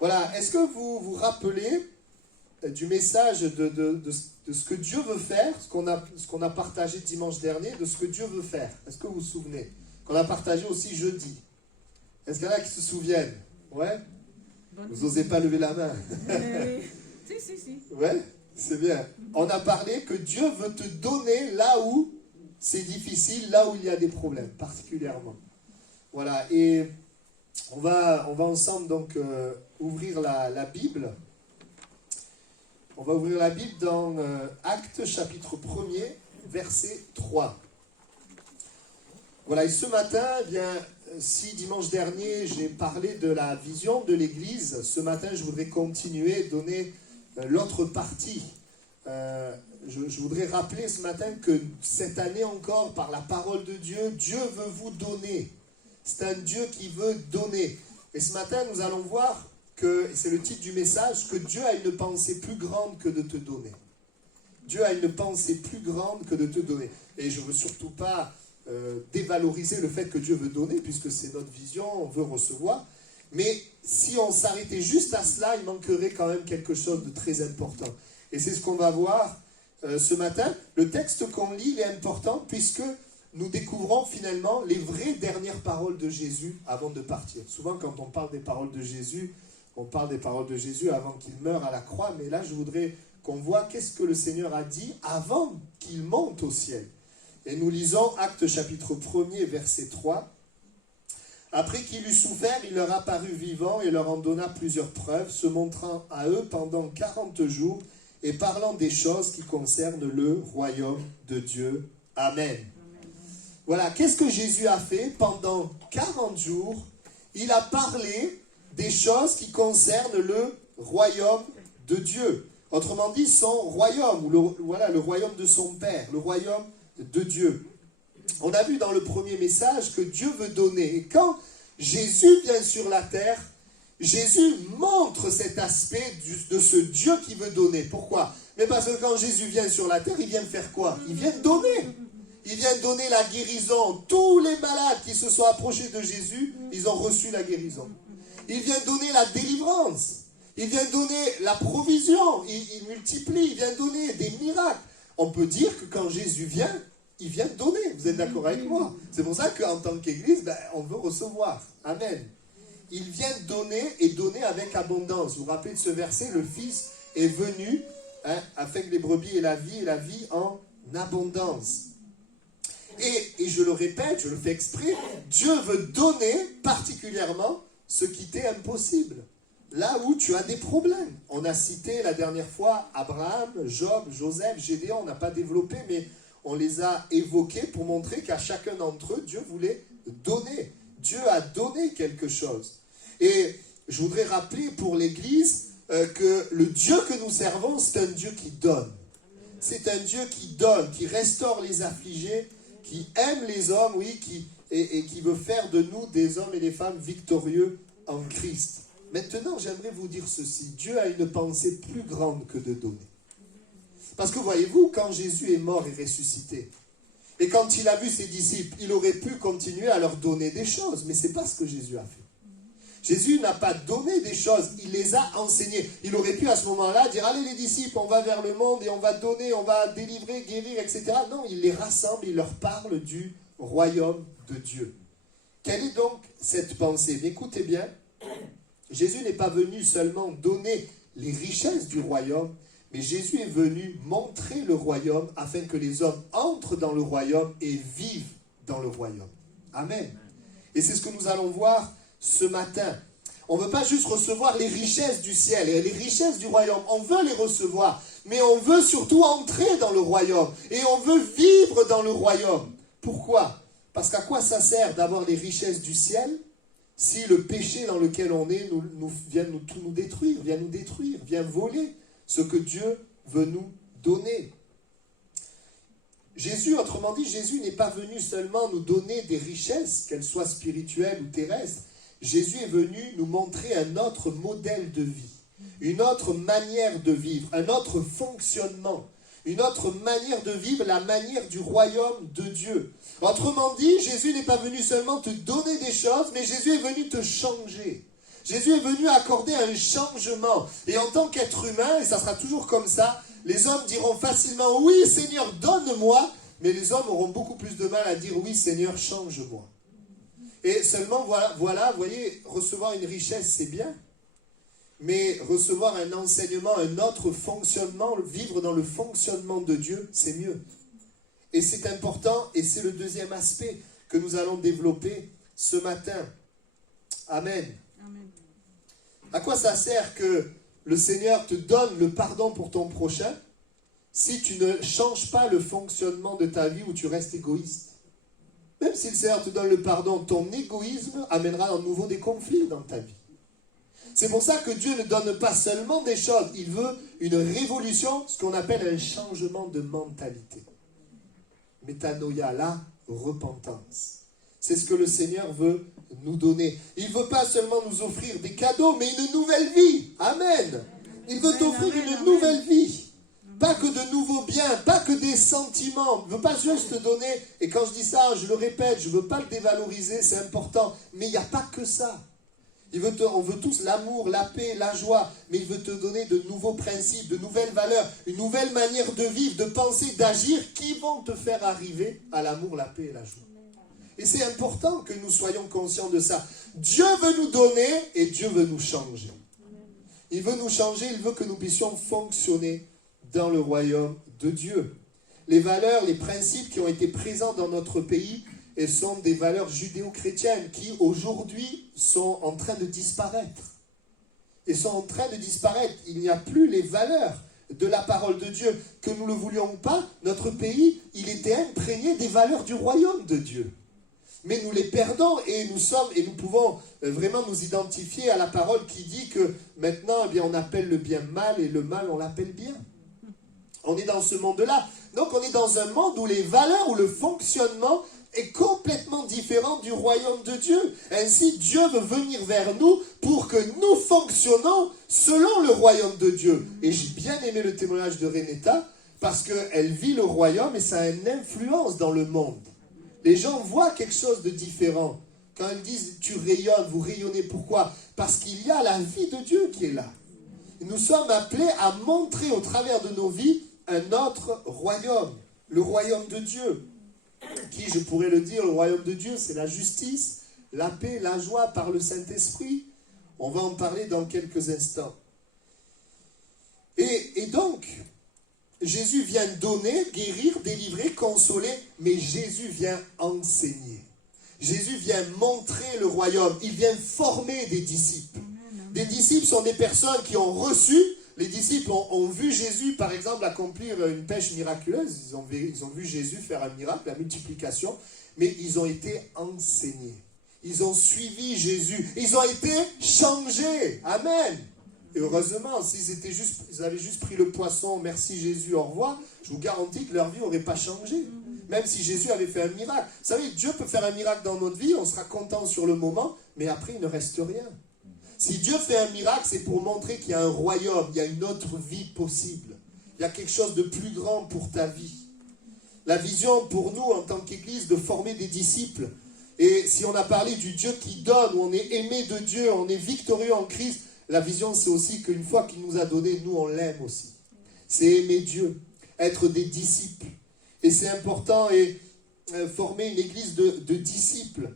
Voilà, est-ce que vous vous rappelez du message de ce que Dieu veut faire, ce qu'on a partagé dimanche dernier, de ce que Dieu veut faire? Est-ce que vous vous souvenez? Qu'on a partagé aussi jeudi. Est-ce qu'il y en a qui se souviennent? Ouais? Vous n'osez pas lever la main? Si. Ouais, c'est bien. On a parlé que Dieu veut te donner là où c'est difficile, là où il y a des problèmes, particulièrement. Voilà, et on va ensemble donc ouvrir la Bible. On va ouvrir la Bible dans Actes chapitre 1er, verset 3. Voilà, et ce matin, eh bien, si dimanche dernier j'ai parlé de la vision de l'Église, ce matin je voudrais continuer, donner l'autre partie. Je voudrais rappeler ce matin que cette année encore, par la parole de Dieu, Dieu veut vous donner. C'est un Dieu qui veut donner. Et ce matin, nous allons voir que, c'est le titre du message, que Dieu a une pensée plus grande que de te donner. Dieu a une pensée plus grande que de te donner. Et je ne veux surtout pas dévaloriser le fait que Dieu veut donner, puisque c'est notre vision, on veut recevoir. Mais si on s'arrêtait juste à cela, il manquerait quand même quelque chose de très important. Et c'est ce qu'on va voir ce matin. Le texte qu'on lit, il est important, puisque nous découvrons finalement les vraies dernières paroles de Jésus avant de partir. Souvent, quand on parle des paroles de Jésus, on parle des paroles de Jésus avant qu'il meure à la croix, mais là, je voudrais qu'on voit qu'est-ce que le Seigneur a dit avant qu'il monte au ciel. Et nous lisons Actes chapitre 1er, verset 3. « Après qu'il eut souffert, il leur apparut vivant et leur en donna plusieurs preuves, se montrant à eux pendant 40 jours et parlant des choses qui concernent le royaume de Dieu. Amen. » Voilà, qu'est-ce que Jésus a fait pendant 40 jours? Il a parlé des choses qui concernent le royaume de Dieu. Autrement dit, son royaume, ou le royaume de son Père, le royaume de Dieu. On a vu dans le premier message que Dieu veut donner. Et quand Jésus vient sur la terre, Jésus montre cet aspect de ce Dieu qui veut donner. Pourquoi? Mais parce que quand Jésus vient sur la terre, il vient faire quoi? Il vient donner. Il vient donner la guérison. Tous les malades qui se sont approchés de Jésus, ils ont reçu la guérison. Il vient donner la délivrance. Il vient donner la provision. Il multiplie. Il vient donner des miracles. On peut dire que quand Jésus vient, il vient donner. Vous êtes d'accord avec moi? C'est pour ça qu'en tant qu'Église, on veut recevoir. Amen. Il vient donner et donner avec abondance. Vous vous rappelez de ce verset? Le Fils est venu afin que les brebis aient la vie en abondance. Et je le répète, je le fais exprès, Dieu veut donner particulièrement ce qui t'est impossible. Là où tu as des problèmes. On a cité la dernière fois Abraham, Job, Joseph, Gédéon. On n'a pas développé, mais on les a évoqués pour montrer qu'à chacun d'entre eux, Dieu voulait donner. Dieu a donné quelque chose. Et je voudrais rappeler pour l'Église que le Dieu que nous servons, c'est un Dieu qui donne. C'est un Dieu qui donne, qui restaure les affligés, qui aime les hommes, oui, et qui veut faire de nous des hommes et des femmes victorieux en Christ. Maintenant, j'aimerais vous dire ceci. Dieu a une pensée plus grande que de donner. Parce que voyez-vous, quand Jésus est mort et ressuscité, et quand il a vu ses disciples, il aurait pu continuer à leur donner des choses, mais ce n'est pas ce que Jésus a fait. Jésus n'a pas donné des choses, il les a enseignées. Il aurait pu à ce moment-là dire, allez les disciples, on va vers le monde et on va donner, on va délivrer, guérir, etc. Non, il les rassemble, il leur parle du royaume de Dieu. Quelle est donc cette pensée? Écoutez bien, Jésus n'est pas venu seulement donner les richesses du royaume, mais Jésus est venu montrer le royaume afin que les hommes entrent dans le royaume et vivent dans le royaume. Amen. Et c'est ce que nous allons voir ce matin. On ne veut pas juste recevoir les richesses du ciel et les richesses du royaume. On veut les recevoir, mais on veut surtout entrer dans le royaume. Et on veut vivre dans le royaume. Pourquoi? Parce qu'à quoi ça sert d'avoir les richesses du ciel si le péché dans lequel on est vient tout nous détruire, vient voler ce que Dieu veut nous donner. Jésus, autrement dit, Jésus n'est pas venu seulement nous donner des richesses, qu'elles soient spirituelles ou terrestres. Jésus est venu nous montrer un autre modèle de vie, une autre manière de vivre, un autre fonctionnement, une autre manière de vivre, la manière du royaume de Dieu. Autrement dit, Jésus n'est pas venu seulement te donner des choses, mais Jésus est venu te changer. Jésus est venu accorder un changement. Et en tant qu'être humain, et ça sera toujours comme ça, les hommes diront facilement « Oui, Seigneur, donne-moi », mais les hommes auront beaucoup plus de mal à dire « Oui, Seigneur, change-moi ». Et seulement, voilà, vous voyez, recevoir une richesse, c'est bien. Mais recevoir un enseignement, un autre fonctionnement, vivre dans le fonctionnement de Dieu, c'est mieux. Et c'est important, et c'est le deuxième aspect que nous allons développer ce matin. Amen. Amen. À quoi ça sert que le Seigneur te donne le pardon pour ton prochain si tu ne changes pas le fonctionnement de ta vie ou tu restes égoïste? Même si le Seigneur te donne le pardon, ton égoïsme amènera à nouveau des conflits dans ta vie. C'est pour ça que Dieu ne donne pas seulement des choses, il veut une révolution, ce qu'on appelle un changement de mentalité. Métanoïa, la repentance. C'est ce que le Seigneur veut nous donner. Il ne veut pas seulement nous offrir des cadeaux, mais une nouvelle vie. Amen. Il veut t'offrir une nouvelle vie. Pas que de nouveaux biens, pas que des sentiments. Il ne veut pas juste te donner, et quand je dis ça, je le répète, je ne veux pas le dévaloriser, c'est important, mais il n'y a pas que ça. On veut tous l'amour, la paix, la joie, mais il veut te donner de nouveaux principes, de nouvelles valeurs, une nouvelle manière de vivre, de penser, d'agir, qui vont te faire arriver à l'amour, la paix et la joie. Et c'est important que nous soyons conscients de ça. Dieu veut nous donner et Dieu veut nous changer. Il veut nous changer, il veut que nous puissions fonctionner dans le royaume de Dieu. Les valeurs, les principes qui ont été présents dans notre pays et sont des valeurs judéo-chrétiennes qui aujourd'hui sont en train de disparaître. Et sont en train de disparaître. Il n'y a plus les valeurs de la parole de Dieu. Que nous le voulions ou pas, notre pays, il était imprégné des valeurs du royaume de Dieu. Mais nous les perdons et nous pouvons vraiment nous identifier à la parole qui dit que maintenant, eh bien, on appelle le bien mal et le mal, on l'appelle bien. On est dans ce monde-là. Donc on est dans un monde où les valeurs, où le fonctionnement est complètement différent du royaume de Dieu. Ainsi, Dieu veut venir vers nous pour que nous fonctionnons selon le royaume de Dieu. Et j'ai bien aimé le témoignage de Renetta parce qu'elle vit le royaume et ça a une influence dans le monde. Les gens voient quelque chose de différent. Quand elles disent « tu rayonnes », vous rayonnez, pourquoi? Parce qu'il y a la vie de Dieu qui est là. Nous sommes appelés à montrer au travers de nos vies un autre royaume, le royaume de Dieu. Qui, je pourrais le dire, le royaume de Dieu, c'est la justice, la paix, la joie par le Saint-Esprit. On va en parler dans quelques instants. Et donc, Jésus vient donner, guérir, délivrer, consoler, mais Jésus vient enseigner. Jésus vient montrer le royaume, il vient former des disciples. Des disciples sont des personnes qui ont reçu. Les disciples ont vu Jésus, par exemple, accomplir une pêche miraculeuse. Ils ont vu Jésus faire un miracle, la multiplication, mais ils ont été enseignés. Ils ont suivi Jésus. Ils ont été changés. Amen. Et heureusement, ils avaient juste pris le poisson, merci Jésus, au revoir, je vous garantis que leur vie n'aurait pas changé. Même si Jésus avait fait un miracle. Vous savez, Dieu peut faire un miracle dans notre vie, on sera content sur le moment, mais après, il ne reste rien. Si Dieu fait un miracle, c'est pour montrer qu'il y a un royaume, il y a une autre vie possible. Il y a quelque chose de plus grand pour ta vie. La vision pour nous, en tant qu'Église, de former des disciples. Et si on a parlé du Dieu qui donne, où on est aimé de Dieu, on est victorieux en Christ, la vision, c'est aussi qu'une fois qu'il nous a donné, nous, on l'aime aussi. C'est aimer Dieu, être des disciples. Et c'est important, et former une Église de disciples.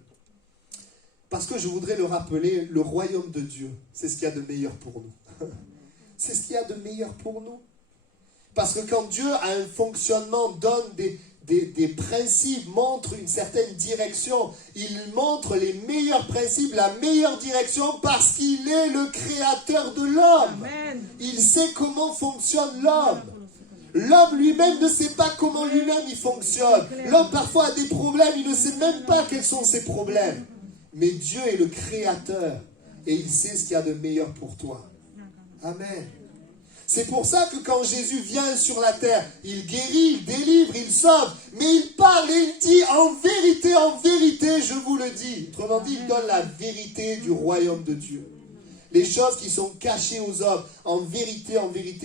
Parce que je voudrais le rappeler, le royaume de Dieu, c'est ce qu'il y a de meilleur pour nous. C'est ce qu'il y a de meilleur pour nous. Parce que quand Dieu a un fonctionnement, donne des principes, montre une certaine direction, il montre les meilleurs principes, la meilleure direction, parce qu'il est le créateur de l'homme. Il sait comment fonctionne l'homme. L'homme lui-même ne sait pas comment lui-même il fonctionne. L'homme parfois a des problèmes, il ne sait même pas quels sont ses problèmes. Mais Dieu est le créateur et il sait ce qu'il y a de meilleur pour toi. Amen. C'est pour ça que quand Jésus vient sur la terre, il guérit, il délivre, il sauve, mais il parle et il dit en vérité, je vous le dis. Autrement dit, il donne la vérité du royaume de Dieu. Les choses qui sont cachées aux hommes, en vérité,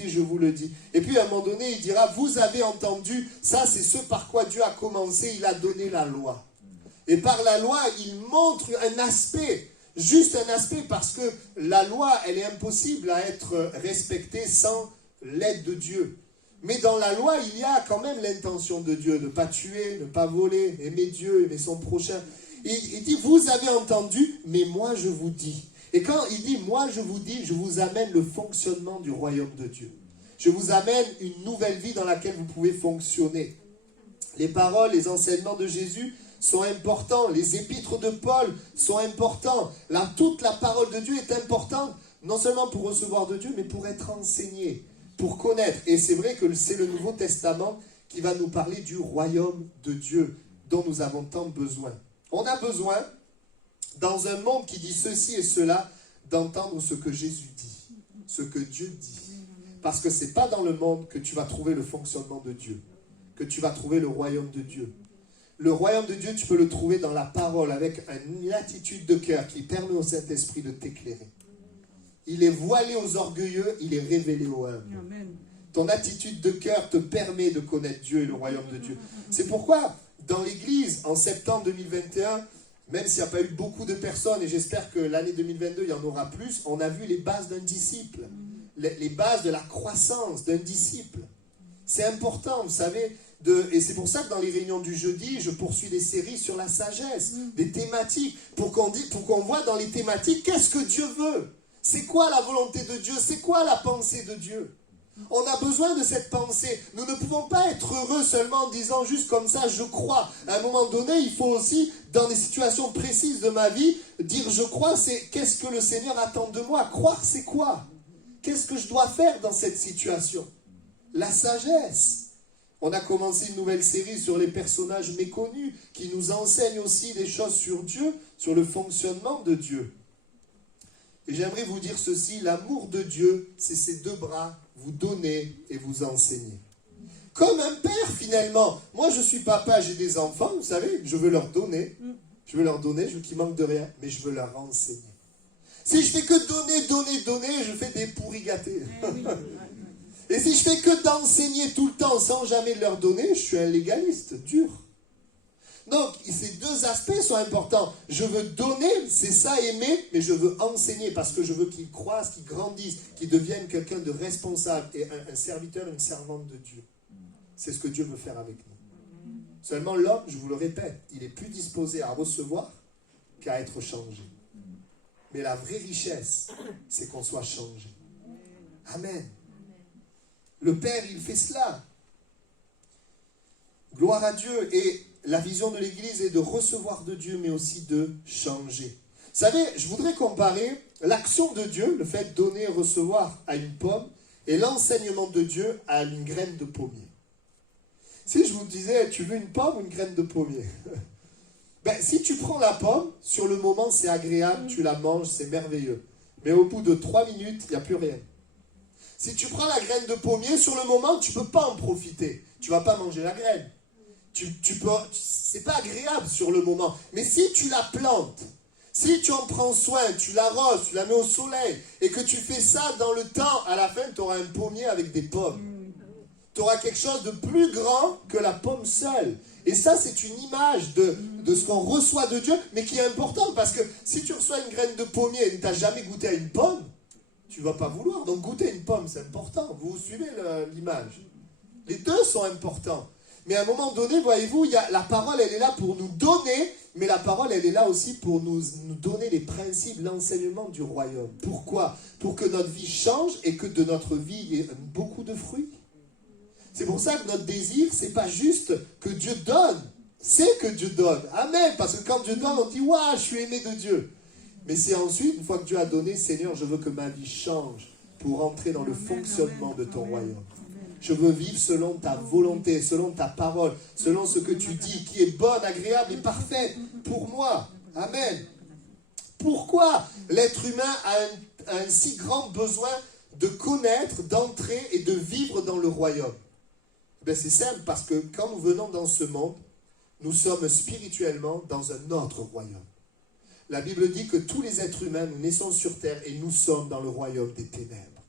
je vous le dis. Et puis à un moment donné, il dira, vous avez entendu, ça c'est ce par quoi Dieu a commencé, il a donné la loi. Et par la loi, il montre un aspect. Juste un aspect, parce que la loi, elle est impossible à être respectée sans l'aide de Dieu. Mais dans la loi, il y a quand même l'intention de Dieu, ne pas tuer, ne pas voler, aimer Dieu, aimer son prochain. Il dit, vous avez entendu, mais moi je vous dis. Et quand il dit, moi je vous dis, je vous amène le fonctionnement du royaume de Dieu. Je vous amène une nouvelle vie dans laquelle vous pouvez fonctionner. Les paroles, les enseignements de Jésus sont importants. Les épîtres de Paul sont importants. Toute la parole de Dieu est importante, non seulement pour recevoir de Dieu, mais pour être enseigné, pour connaître. Et c'est vrai que c'est le Nouveau Testament qui va nous parler du royaume de Dieu, dont nous avons tant besoin. On a besoin, dans un monde qui dit ceci et cela, d'entendre ce que Jésus dit, ce que Dieu dit. Parce que ce n'est pas dans le monde que tu vas trouver le fonctionnement de Dieu, que tu vas trouver le royaume de Dieu. Le royaume de Dieu, tu peux le trouver dans la parole, avec une attitude de cœur qui permet au Saint-Esprit de t'éclairer. Il est voilé aux orgueilleux, il est révélé aux humbles. Amen. Ton attitude de cœur te permet de connaître Dieu et le royaume de Dieu. C'est pourquoi, dans l'Église, en septembre 2021, même s'il n'y a pas eu beaucoup de personnes, et j'espère que l'année 2022, il y en aura plus, on a vu les bases d'un disciple, les bases de la croissance d'un disciple. C'est important, vous savez, et c'est pour ça que dans les réunions du jeudi, je poursuis des séries sur la sagesse, des thématiques, pour qu'on voit dans les thématiques qu'est-ce que Dieu veut. C'est quoi la volonté de Dieu? C'est quoi la pensée de Dieu? On a besoin de cette pensée. Nous ne pouvons pas être heureux seulement en disant juste comme ça, je crois. À un moment donné, il faut aussi, dans des situations précises de ma vie, dire je crois, c'est qu'est-ce que le Seigneur attend de moi? Croire, c'est quoi? Qu'est-ce que je dois faire dans cette situation? La sagesse. On a commencé une nouvelle série sur les personnages méconnus qui nous enseignent aussi des choses sur Dieu, sur le fonctionnement de Dieu. Et j'aimerais vous dire ceci, l'amour de Dieu, c'est ses deux bras, vous donner et vous enseigner. Comme un père finalement. Moi je suis papa, j'ai des enfants, vous savez, je veux leur donner. Je veux veux qu'ils manquent de rien, mais je veux leur enseigner. Si je fais que donner, je fais des pourris gâtés. Et si je fais que d'enseigner tout le temps sans jamais leur donner, je suis un légaliste, dur. Donc, ces deux aspects sont importants. Je veux donner, c'est ça, aimer, mais je veux enseigner parce que je veux qu'ils croissent, qu'ils grandissent, qu'ils deviennent quelqu'un de responsable et un serviteur, une servante de Dieu. C'est ce que Dieu veut faire avec nous. Seulement l'homme, je vous le répète, il est plus disposé à recevoir qu'à être changé. Mais la vraie richesse, c'est qu'on soit changé. Amen. Le Père, il fait cela. Gloire à Dieu. Et la vision de l'Église est de recevoir de Dieu, mais aussi de changer. Vous savez, je voudrais comparer l'action de Dieu, le fait de donner et recevoir à une pomme, et l'enseignement de Dieu à une graine de pommier. Si je vous disais, tu veux une pomme ou une graine de pommier? Si tu prends la pomme, sur le moment c'est agréable, tu la manges, c'est merveilleux. Mais au bout de 3 minutes, il n'y a plus rien. Si tu prends la graine de pommier, sur le moment, tu ne peux pas en profiter. Tu ne vas pas manger la graine. C'est pas agréable sur le moment. Mais si tu la plantes, si tu en prends soin, tu l'arroses, tu la mets au soleil, et que tu fais ça dans le temps, à la fin, tu auras un pommier avec des pommes. Tu auras quelque chose de plus grand que la pomme seule. Et ça, c'est une image de ce qu'on reçoit de Dieu, mais qui est importante, parce que si tu reçois une graine de pommier et que tu n'as jamais goûté à une pomme, tu ne vas pas vouloir. Donc goûter une pomme, c'est important. Vous suivez l'image. Les deux sont importants. Mais à un moment donné, voyez-vous, la parole, elle est là pour nous donner, mais la parole, elle est là aussi pour nous donner les principes, l'enseignement du royaume. Pourquoi? Pour que notre vie change et que de notre vie, il y ait beaucoup de fruits. C'est pour ça que notre désir, c'est pas juste que Dieu donne, c'est que Dieu donne. Amen. Parce que quand Dieu donne, on dit, waouh, je suis aimé de Dieu. Mais c'est ensuite, une fois que Dieu a donné, Seigneur, je veux que ma vie change pour entrer dans le fonctionnement de ton royaume. Je veux vivre selon ta volonté, selon ta parole, selon ce que tu dis, qui est bonne, agréable et parfaite pour moi. Amen. Pourquoi l'être humain a un si grand besoin de connaître, d'entrer et de vivre dans le royaume? C'est simple, parce que quand nous venons dans ce monde, nous sommes spirituellement dans un autre royaume. La Bible dit que tous les êtres humains, nous naissons sur terre et nous sommes dans le royaume des ténèbres.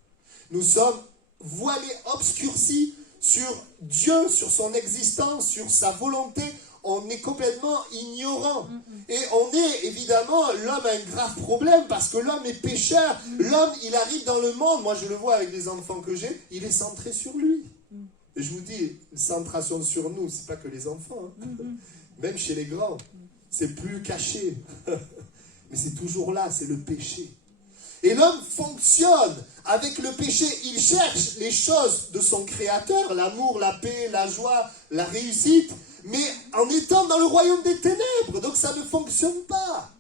Nous sommes voilés, obscurcis sur Dieu, sur son existence, sur sa volonté. on est complètement ignorant. Et on est, évidemment, l'homme a un grave problème parce que l'homme est pécheur. L'homme, il arrive dans le monde, moi je le vois avec les enfants que j'ai, il est centré sur lui. Et je vous dis, une centration sur nous, c'est pas que les enfants, hein. Même chez les grands, c'est plus caché. Mais c'est toujours là, c'est le péché. Et l'homme fonctionne avec le péché. Il cherche les choses de son créateur, l'amour, la paix, la joie, la réussite, mais en étant dans le royaume des ténèbres. Donc ça ne fonctionne pas.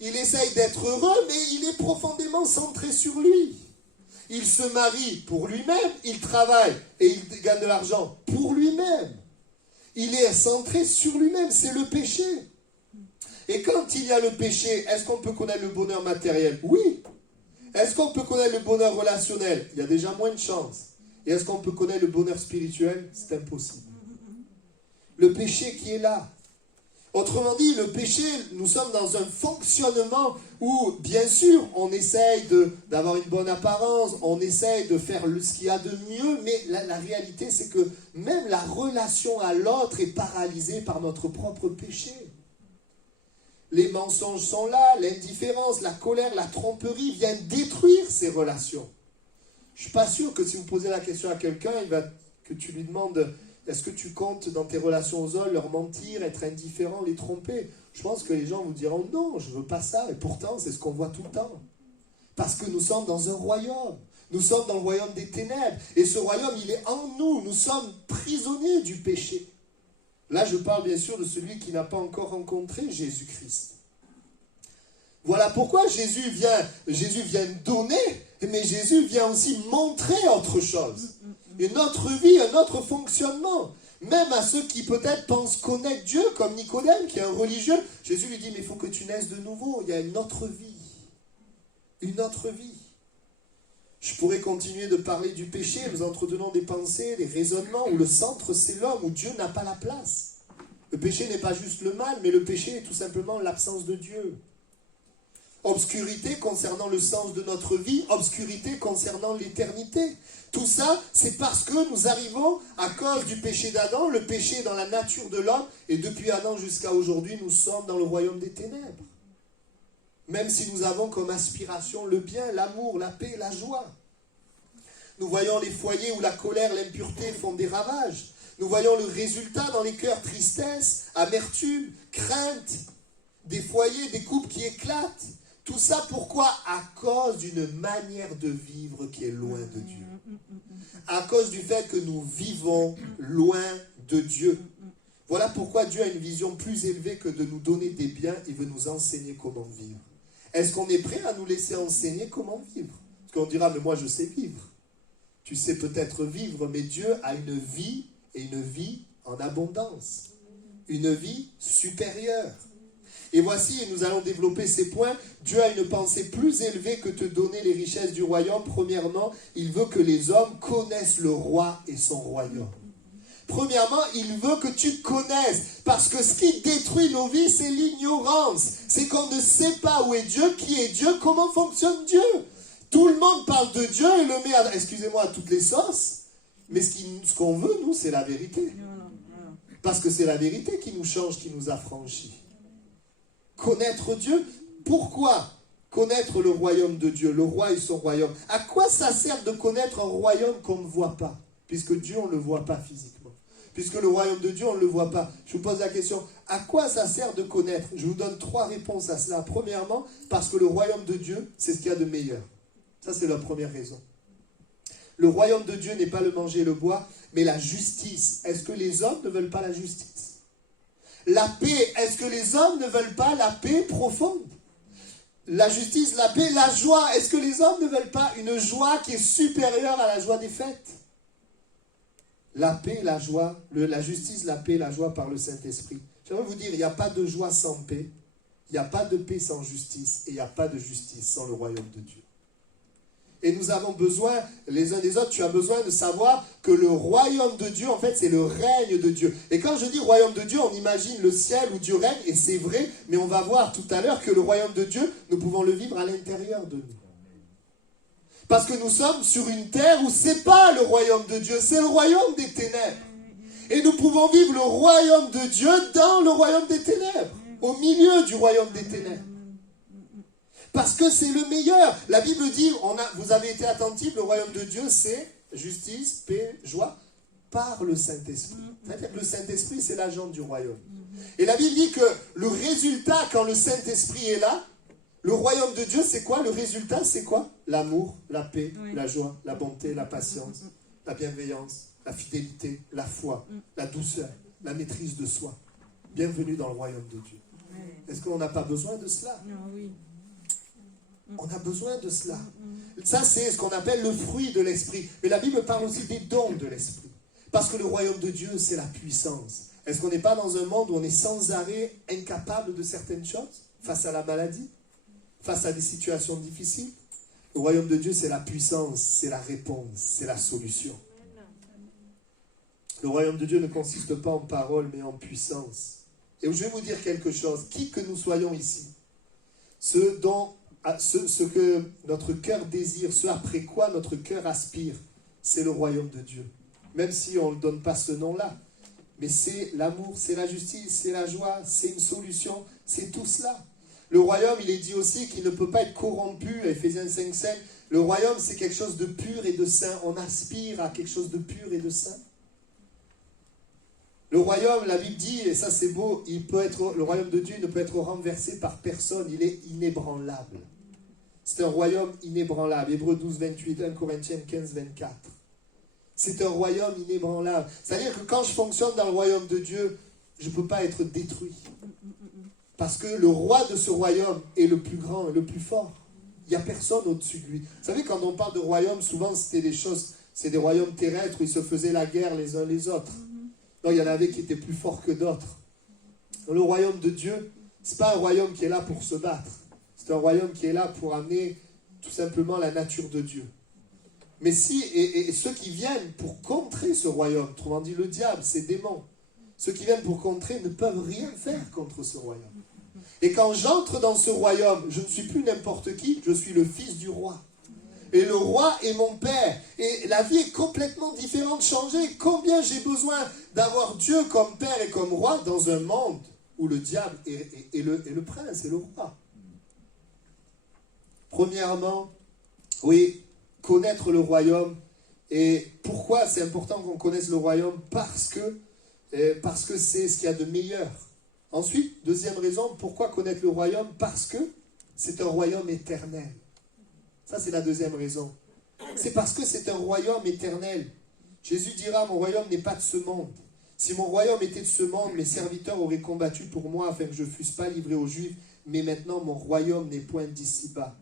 Il essaye d'être heureux, mais il est profondément centré sur lui. Il se marie pour lui-même, il travaille et il gagne de l'argent pour lui-même. Il est centré sur lui-même, c'est le péché. Et quand il y a le péché, est-ce qu'on peut connaître le bonheur matériel? Oui. Est-ce qu'on peut connaître le bonheur relationnel? Il y a déjà moins de chances. Et est-ce qu'on peut connaître le bonheur spirituel? C'est impossible. Le péché qui est là. Autrement dit, le péché, nous sommes dans un fonctionnement où, bien sûr, on essaye d'avoir une bonne apparence, on essaye de faire ce qu'il y a de mieux, mais la réalité, c'est que même la relation à l'autre est paralysée par notre propre péché. Les mensonges sont là, l'indifférence, la colère, la tromperie viennent détruire ces relations. Je ne suis pas sûr que si vous posez la question à quelqu'un, que tu lui demandes est-ce que tu comptes dans tes relations aux autres leur mentir, être indifférent, les tromper? Je pense que les gens vous diront non, je ne veux pas ça. Et pourtant, c'est ce qu'on voit tout le temps. Parce que nous sommes dans un royaume. Nous sommes dans le royaume des ténèbres. Et ce royaume, il est en nous. Nous sommes prisonniers du péché. Là, je parle bien sûr de celui qui n'a pas encore rencontré Jésus-Christ. Voilà pourquoi Jésus vient donner, mais Jésus vient aussi montrer autre chose. Une autre vie, un autre fonctionnement. Même à ceux qui peut-être pensent connaître Dieu, comme Nicodème, qui est un religieux, Jésus lui dit, mais il faut que tu naisses de nouveau, il y a une autre vie. Une autre vie. Je pourrais continuer de parler du péché, nous entretenons des pensées, des raisonnements, où le centre c'est l'homme, où Dieu n'a pas la place. Le péché n'est pas juste le mal, mais le péché est tout simplement l'absence de Dieu. Obscurité concernant le sens de notre vie, obscurité concernant l'éternité. Tout ça, c'est parce que nous arrivons, à cause du péché d'Adam, le péché est dans la nature de l'homme, et depuis Adam jusqu'à aujourd'hui, nous sommes dans le royaume des ténèbres. Même si nous avons comme aspiration le bien, l'amour, la paix, la joie. Nous voyons les foyers où la colère, l'impureté font des ravages. Nous voyons le résultat dans les cœurs, tristesse, amertume, crainte, des foyers, des couples qui éclatent. Tout ça pourquoi? À cause d'une manière de vivre qui est loin de Dieu. À cause du fait que nous vivons loin de Dieu. Voilà pourquoi Dieu a une vision plus élevée que de nous donner des biens. Il veut nous enseigner comment vivre. Est-ce qu'on est prêt à nous laisser enseigner comment vivre? Parce qu'on dira, mais moi je sais vivre. Tu sais peut-être vivre, mais Dieu a une vie et une vie en abondance. Une vie supérieure. Et voici, et nous allons développer ces points, Dieu a une pensée plus élevée que te donner les richesses du royaume. Premièrement, il veut que les hommes connaissent le roi et son royaume. Premièrement, il veut que tu connaisses, parce que ce qui détruit nos vies, c'est l'ignorance. C'est qu'on ne sait pas où est Dieu, qui est Dieu, comment fonctionne Dieu. Tout le monde parle de Dieu et le met, excusez-moi, à toutes les sauces, mais ce qu'on veut, nous, c'est la vérité. Parce que c'est la vérité qui nous change, qui nous affranchit. Connaître Dieu, pourquoi connaître le royaume de Dieu, le roi et son royaume? À quoi ça sert de connaître un royaume qu'on ne voit pas? Puisque Dieu, on ne le voit pas physiquement. Puisque le royaume de Dieu, on ne le voit pas. Je vous pose la question, à quoi ça sert de connaître? Je vous donne 3 réponses à cela. Premièrement, parce que le royaume de Dieu, c'est ce qu'il y a de meilleur. Ça, c'est la première raison. Le royaume de Dieu n'est pas le manger et le boire, mais la justice. Est-ce que les hommes ne veulent pas la justice? La paix, est-ce que les hommes ne veulent pas la paix profonde? La justice, la paix, la joie, est-ce que les hommes ne veulent pas une joie qui est supérieure à la joie des fêtes? La paix, la joie, la justice, la paix, la joie par le Saint-Esprit. J'aimerais vous dire, il n'y a pas de joie sans paix, il n'y a pas de paix sans justice, et il n'y a pas de justice sans le royaume de Dieu. Et nous avons besoin, les uns des autres, tu as besoin de savoir que le royaume de Dieu, en fait, c'est le règne de Dieu. Et quand je dis royaume de Dieu, on imagine le ciel où Dieu règne, et c'est vrai, mais on va voir tout à l'heure que le royaume de Dieu, nous pouvons le vivre à l'intérieur de nous. Parce que nous sommes sur une terre où c'est pas le royaume de Dieu, c'est le royaume des ténèbres. Et nous pouvons vivre le royaume de Dieu dans le royaume des ténèbres, au milieu du royaume des ténèbres. Parce que c'est le meilleur. La Bible dit, vous avez été attentifs, le royaume de Dieu, c'est justice, paix, joie, par le Saint-Esprit. C'est-à-dire que le Saint-Esprit, c'est l'agent du royaume. Et la Bible dit que le résultat, quand le Saint-Esprit est là, le royaume de Dieu, c'est quoi? Le résultat, c'est quoi? L'amour, la paix, la joie, la bonté, la patience, la bienveillance, la fidélité, la foi, la douceur, la maîtrise de soi. Bienvenue dans le royaume de Dieu. Est-ce qu'on n'a pas besoin de cela? Oui. On a besoin de cela. Ça, c'est ce qu'on appelle le fruit de l'esprit. Mais la Bible parle aussi des dons de l'esprit. Parce que le royaume de Dieu, c'est la puissance. Est-ce qu'on n'est pas dans un monde où on est sans arrêt incapable de certaines choses? Face à la maladie? Face à des situations difficiles? Le royaume de Dieu, c'est la puissance, c'est la réponse, c'est la solution. Le royaume de Dieu ne consiste pas en paroles, mais en puissance. Et je vais vous dire quelque chose. Qui que nous soyons ici, ce que notre cœur désire, ce après quoi notre cœur aspire, c'est le royaume de Dieu. Même si on ne donne pas ce nom-là. Mais c'est l'amour, c'est la justice, c'est la joie, c'est une solution, c'est tout cela. Le royaume, il est dit aussi qu'il ne peut pas être corrompu, Éphésiens 5,5. Le royaume, c'est quelque chose de pur et de saint. On aspire à quelque chose de pur et de saint. Le royaume, la Bible dit, et ça c'est beau, le royaume de Dieu ne peut être renversé par personne, il est inébranlable. C'est un royaume inébranlable. Hébreux 12, 28, 1 Corinthiens 15, 24. C'est un royaume inébranlable. C'est-à-dire que quand je fonctionne dans le royaume de Dieu, je ne peux pas être détruit. Parce que le roi de ce royaume est le plus grand, le plus fort. Il n'y a personne au-dessus de lui. Vous savez, quand on parle de royaume, souvent c'est des royaumes terrestres où ils se faisaient la guerre les uns les autres. Donc il y en avait qui étaient plus forts que d'autres. Le royaume de Dieu, ce n'est pas un royaume qui est là pour se battre. C'est un royaume qui est là pour amener tout simplement la nature de Dieu. Mais et ceux qui viennent pour contrer ce royaume, autrement dit le diable, ses démons, ceux qui viennent pour contrer ne peuvent rien faire contre ce royaume. Et quand j'entre dans ce royaume, je ne suis plus n'importe qui, je suis le fils du roi. Et le roi est mon père. Et la vie est complètement différente, changée. Combien j'ai besoin d'avoir Dieu comme père et comme roi dans un monde où le diable est le prince et le roi. Premièrement, oui, connaître le royaume. Et pourquoi c'est important qu'on connaisse le royaume? Parce que c'est ce qu'il y a de meilleur. Ensuite, deuxième raison, pourquoi connaître le royaume? Parce que c'est un royaume éternel. Ça, c'est la deuxième raison. C'est parce que c'est un royaume éternel. Jésus dira, mon royaume n'est pas de ce monde. Si mon royaume était de ce monde, mes serviteurs auraient combattu pour moi afin que je ne fusse pas livré aux Juifs. Mais maintenant, mon royaume n'est point d'ici-bas.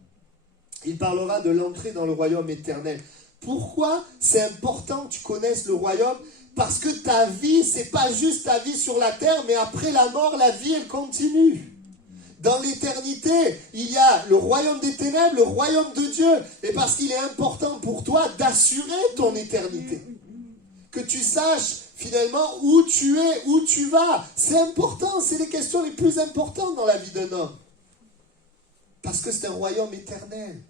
Il parlera de l'entrée dans le royaume éternel. Pourquoi c'est important que tu connaisses le royaume? Parce que ta vie, ce n'est pas juste ta vie sur la terre, mais après la mort, la vie, elle continue. Dans l'éternité, il y a le royaume des ténèbres, le royaume de Dieu. Et parce qu'il est important pour toi d'assurer ton éternité. Que tu saches finalement où tu es, où tu vas. C'est important, c'est les questions les plus importantes dans la vie d'un homme. Parce que c'est un royaume éternel.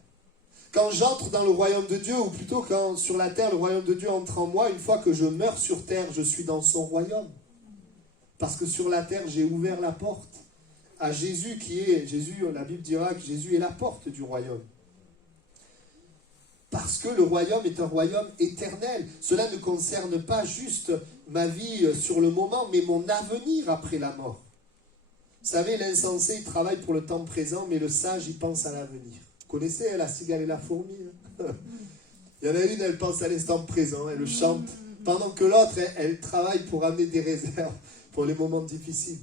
Quand j'entre dans le royaume de Dieu, ou plutôt quand sur la terre, le royaume de Dieu entre en moi, une fois que je meurs sur terre, je suis dans son royaume. Parce que sur la terre, j'ai ouvert la porte à Jésus la Bible dira que Jésus est la porte du royaume. Parce que le royaume est un royaume éternel. Cela ne concerne pas juste ma vie sur le moment, mais mon avenir après la mort. Vous savez, l'insensé, il travaille pour le temps présent, mais le sage, il pense à l'avenir. Vous connaissez la cigale et la fourmi? Il y en a une, elle pense à l'instant présent, elle le chante, pendant que l'autre, elle travaille pour amener des réserves pour les moments difficiles.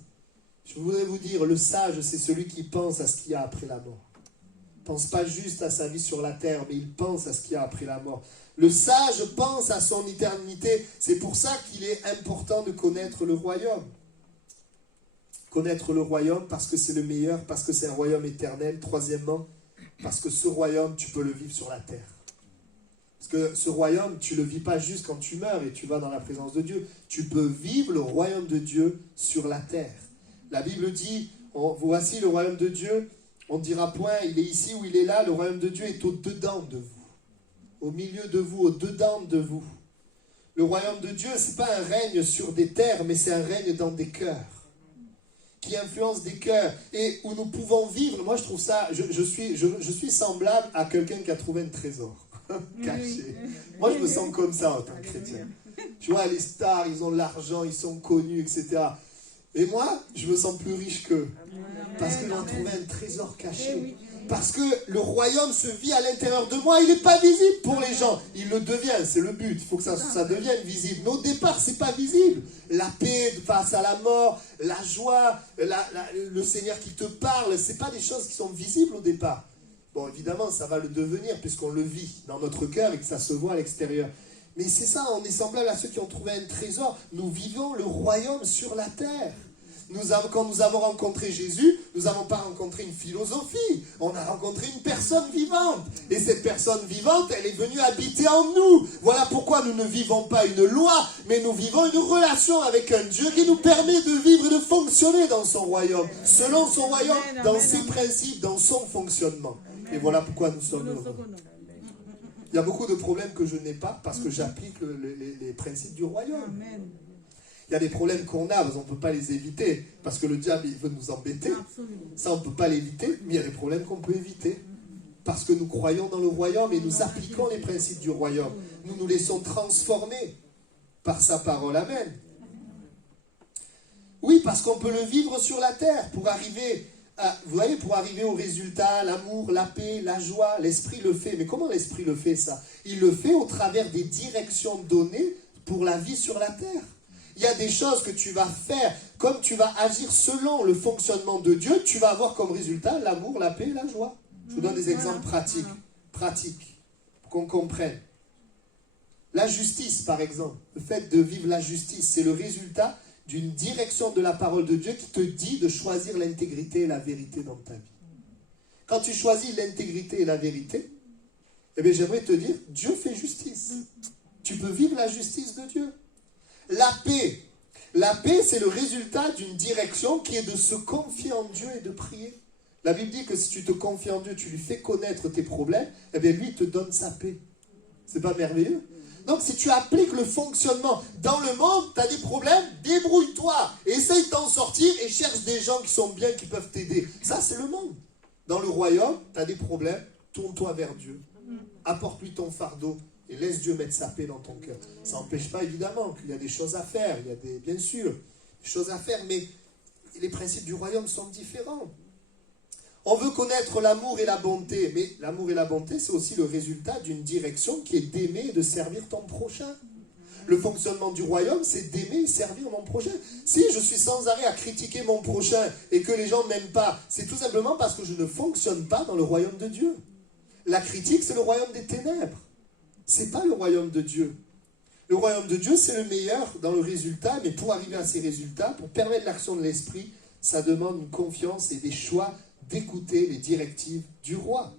Je voudrais vous dire, le sage, c'est celui qui pense à ce qu'il y a après la mort. Il ne pense pas juste à sa vie sur la terre, mais il pense à ce qu'il y a après la mort. Le sage pense à son éternité. C'est pour ça qu'il est important de connaître le royaume. Connaître le royaume parce que c'est le meilleur, parce que c'est un royaume éternel. Troisièmement, parce que ce royaume, tu peux le vivre sur la terre. Parce que ce royaume, tu ne le vis pas juste quand tu meurs et tu vas dans la présence de Dieu. Tu peux vivre le royaume de Dieu sur la terre. La Bible dit, voici le royaume de Dieu, on ne dira point, il est ici ou il est là, le royaume de Dieu est au-dedans de vous. Au milieu de vous, au-dedans de vous. Le royaume de Dieu, ce n'est pas un règne sur des terres, mais c'est un règne dans des cœurs, qui influence des cœurs, et où nous pouvons vivre. Moi, je trouve ça, je suis semblable à quelqu'un qui a trouvé un trésor caché. Moi, je me sens comme ça en tant que chrétien. Tu vois, les stars, ils ont l'argent, ils sont connus, etc. Et moi, je me sens plus riche qu'eux. Parce qu'ils ont trouvé un trésor caché. Parce que le royaume se vit à l'intérieur de moi. Il n'est pas visible pour les gens. Il le devient, c'est le but. Il faut que ça devienne visible. Mais au départ, ce n'est pas visible. La paix face à la mort, la joie, le Seigneur qui te parle, ce n'est pas des choses qui sont visibles au départ. Bon, évidemment, ça va le devenir puisqu'on le vit dans notre cœur et que ça se voit à l'extérieur. Mais c'est ça, on est semblable à ceux qui ont trouvé un trésor. Nous vivons le royaume sur la terre. Quand nous avons rencontré Jésus, nous n'avons pas rencontré une philosophie. On a rencontré une personne vivante. Et cette personne vivante, elle est venue habiter en nous. Voilà pourquoi nous ne vivons pas une loi, mais nous vivons une relation avec un Dieu qui nous permet de vivre et de fonctionner dans son royaume, selon son royaume, dans ses principes, dans son fonctionnement. Et voilà pourquoi nous sommes heureux. Il y a beaucoup de problèmes que je n'ai pas parce que j'applique les principes du royaume. Il y a des problèmes qu'on a, on ne peut pas les éviter parce que le diable il veut nous embêter. Ça, on ne peut pas l'éviter, mais il y a des problèmes qu'on peut éviter parce que nous croyons dans le royaume et nous appliquons les principes du royaume. Nous nous laissons transformer par sa parole. Amen. Oui, parce qu'on peut le vivre sur la terre pour arriver vous voyez, pour arriver au résultat, l'amour, la paix, la joie, l'esprit le fait. Mais comment l'esprit le fait ça? Il le fait au travers des directions données pour la vie sur la terre. Il y a des choses que tu vas faire, comme tu vas agir selon le fonctionnement de Dieu, tu vas avoir comme résultat l'amour, la paix et la joie. Je vous donne des exemples pratiques, pour qu'on comprenne. La justice, par exemple, le fait de vivre la justice, c'est le résultat d'une direction de la parole de Dieu qui te dit de choisir l'intégrité et la vérité dans ta vie. Quand tu choisis l'intégrité et la vérité, eh bien, j'aimerais te dire, Dieu fait justice. Tu peux vivre la justice de Dieu. La paix, c'est le résultat d'une direction qui est de se confier en Dieu et de prier. La Bible dit que si tu te confies en Dieu, tu lui fais connaître tes problèmes, eh bien, lui te donne sa paix. C'est pas merveilleux? Donc, si tu appliques le fonctionnement dans le monde, tu as des problèmes, débrouille-toi. Essaye de t'en sortir et cherche des gens qui sont bien, qui peuvent t'aider. Ça, c'est le monde. Dans le royaume, tu as des problèmes, tourne-toi vers Dieu. Apporte-lui ton fardeau et laisse Dieu mettre sa paix dans ton cœur. Ça n'empêche pas, évidemment, qu'il y a des choses à faire. Il y a bien sûr, des choses à faire, mais les principes du royaume sont différents. On veut connaître l'amour et la bonté, mais l'amour et la bonté, c'est aussi le résultat d'une direction qui est d'aimer et de servir ton prochain. Le fonctionnement du royaume, c'est d'aimer et servir mon prochain. Si je suis sans arrêt à critiquer mon prochain et que les gens ne m'aiment pas, c'est tout simplement parce que je ne fonctionne pas dans le royaume de Dieu. La critique, c'est le royaume des ténèbres. Ce n'est pas le royaume de Dieu. Le royaume de Dieu, c'est le meilleur dans le résultat, mais pour arriver à ces résultats, pour permettre l'action de l'esprit, ça demande une confiance et des choix d'écouter les directives du roi.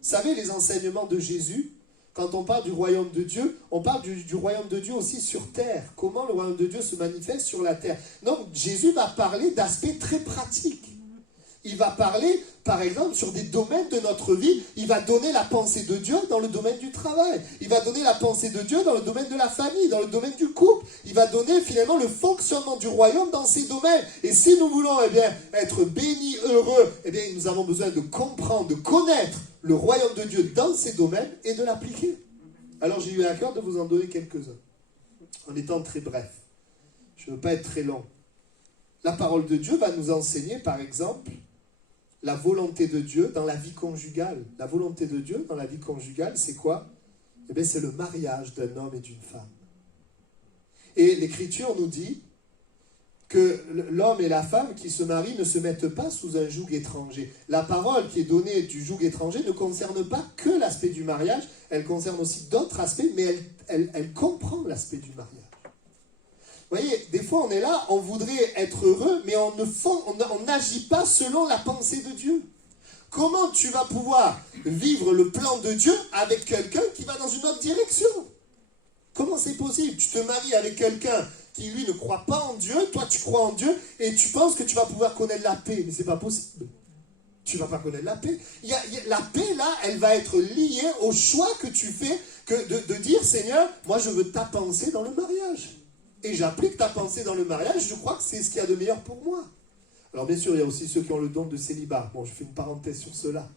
Vous savez, les enseignements de Jésus, quand on parle du royaume de Dieu, on parle du royaume de Dieu aussi sur terre. Comment le royaume de Dieu se manifeste sur la terre. Donc, Jésus va parler d'aspects très pratiques. Il va parler, par exemple, sur des domaines de notre vie. Il va donner la pensée de Dieu dans le domaine du travail. Il va donner la pensée de Dieu dans le domaine de la famille, dans le domaine du couple. Il va donner finalement le fonctionnement du royaume dans ces domaines. Et si nous voulons être bénis, heureux, nous avons besoin de comprendre, de connaître le royaume de Dieu dans ces domaines et de l'appliquer. Alors j'ai eu à cœur de vous en donner quelques-uns, en étant très bref. Je ne veux pas être très long. La parole de Dieu va nous enseigner, par exemple, la volonté de Dieu dans la vie conjugale. La volonté de Dieu dans la vie conjugale, c'est quoi? C'est le mariage d'un homme et d'une femme. Et l'Écriture nous dit que l'homme et la femme qui se marient ne se mettent pas sous un joug étranger. La parole qui est donnée du joug étranger ne concerne pas que l'aspect du mariage, elle concerne aussi d'autres aspects, mais elle comprend l'aspect du mariage. Vous voyez, des fois on est là, on voudrait être heureux, mais on n'agit pas selon la pensée de Dieu. Comment tu vas pouvoir vivre le plan de Dieu avec quelqu'un qui va dans une autre direction? Comment c'est possible? Tu te maries avec quelqu'un qui lui ne croit pas en Dieu, toi tu crois en Dieu, et tu penses que tu vas pouvoir connaître la paix, mais c'est pas possible. Tu ne vas pas connaître la paix. La paix là, elle va être liée au choix que tu fais que de dire, Seigneur, moi je veux ta pensée dans le mariage. Et j'applique ta pensée dans le mariage, je crois que c'est ce qu'il y a de meilleur pour moi. Alors bien sûr, il y a aussi ceux qui ont le don de célibat. Bon, je fais une parenthèse sur cela.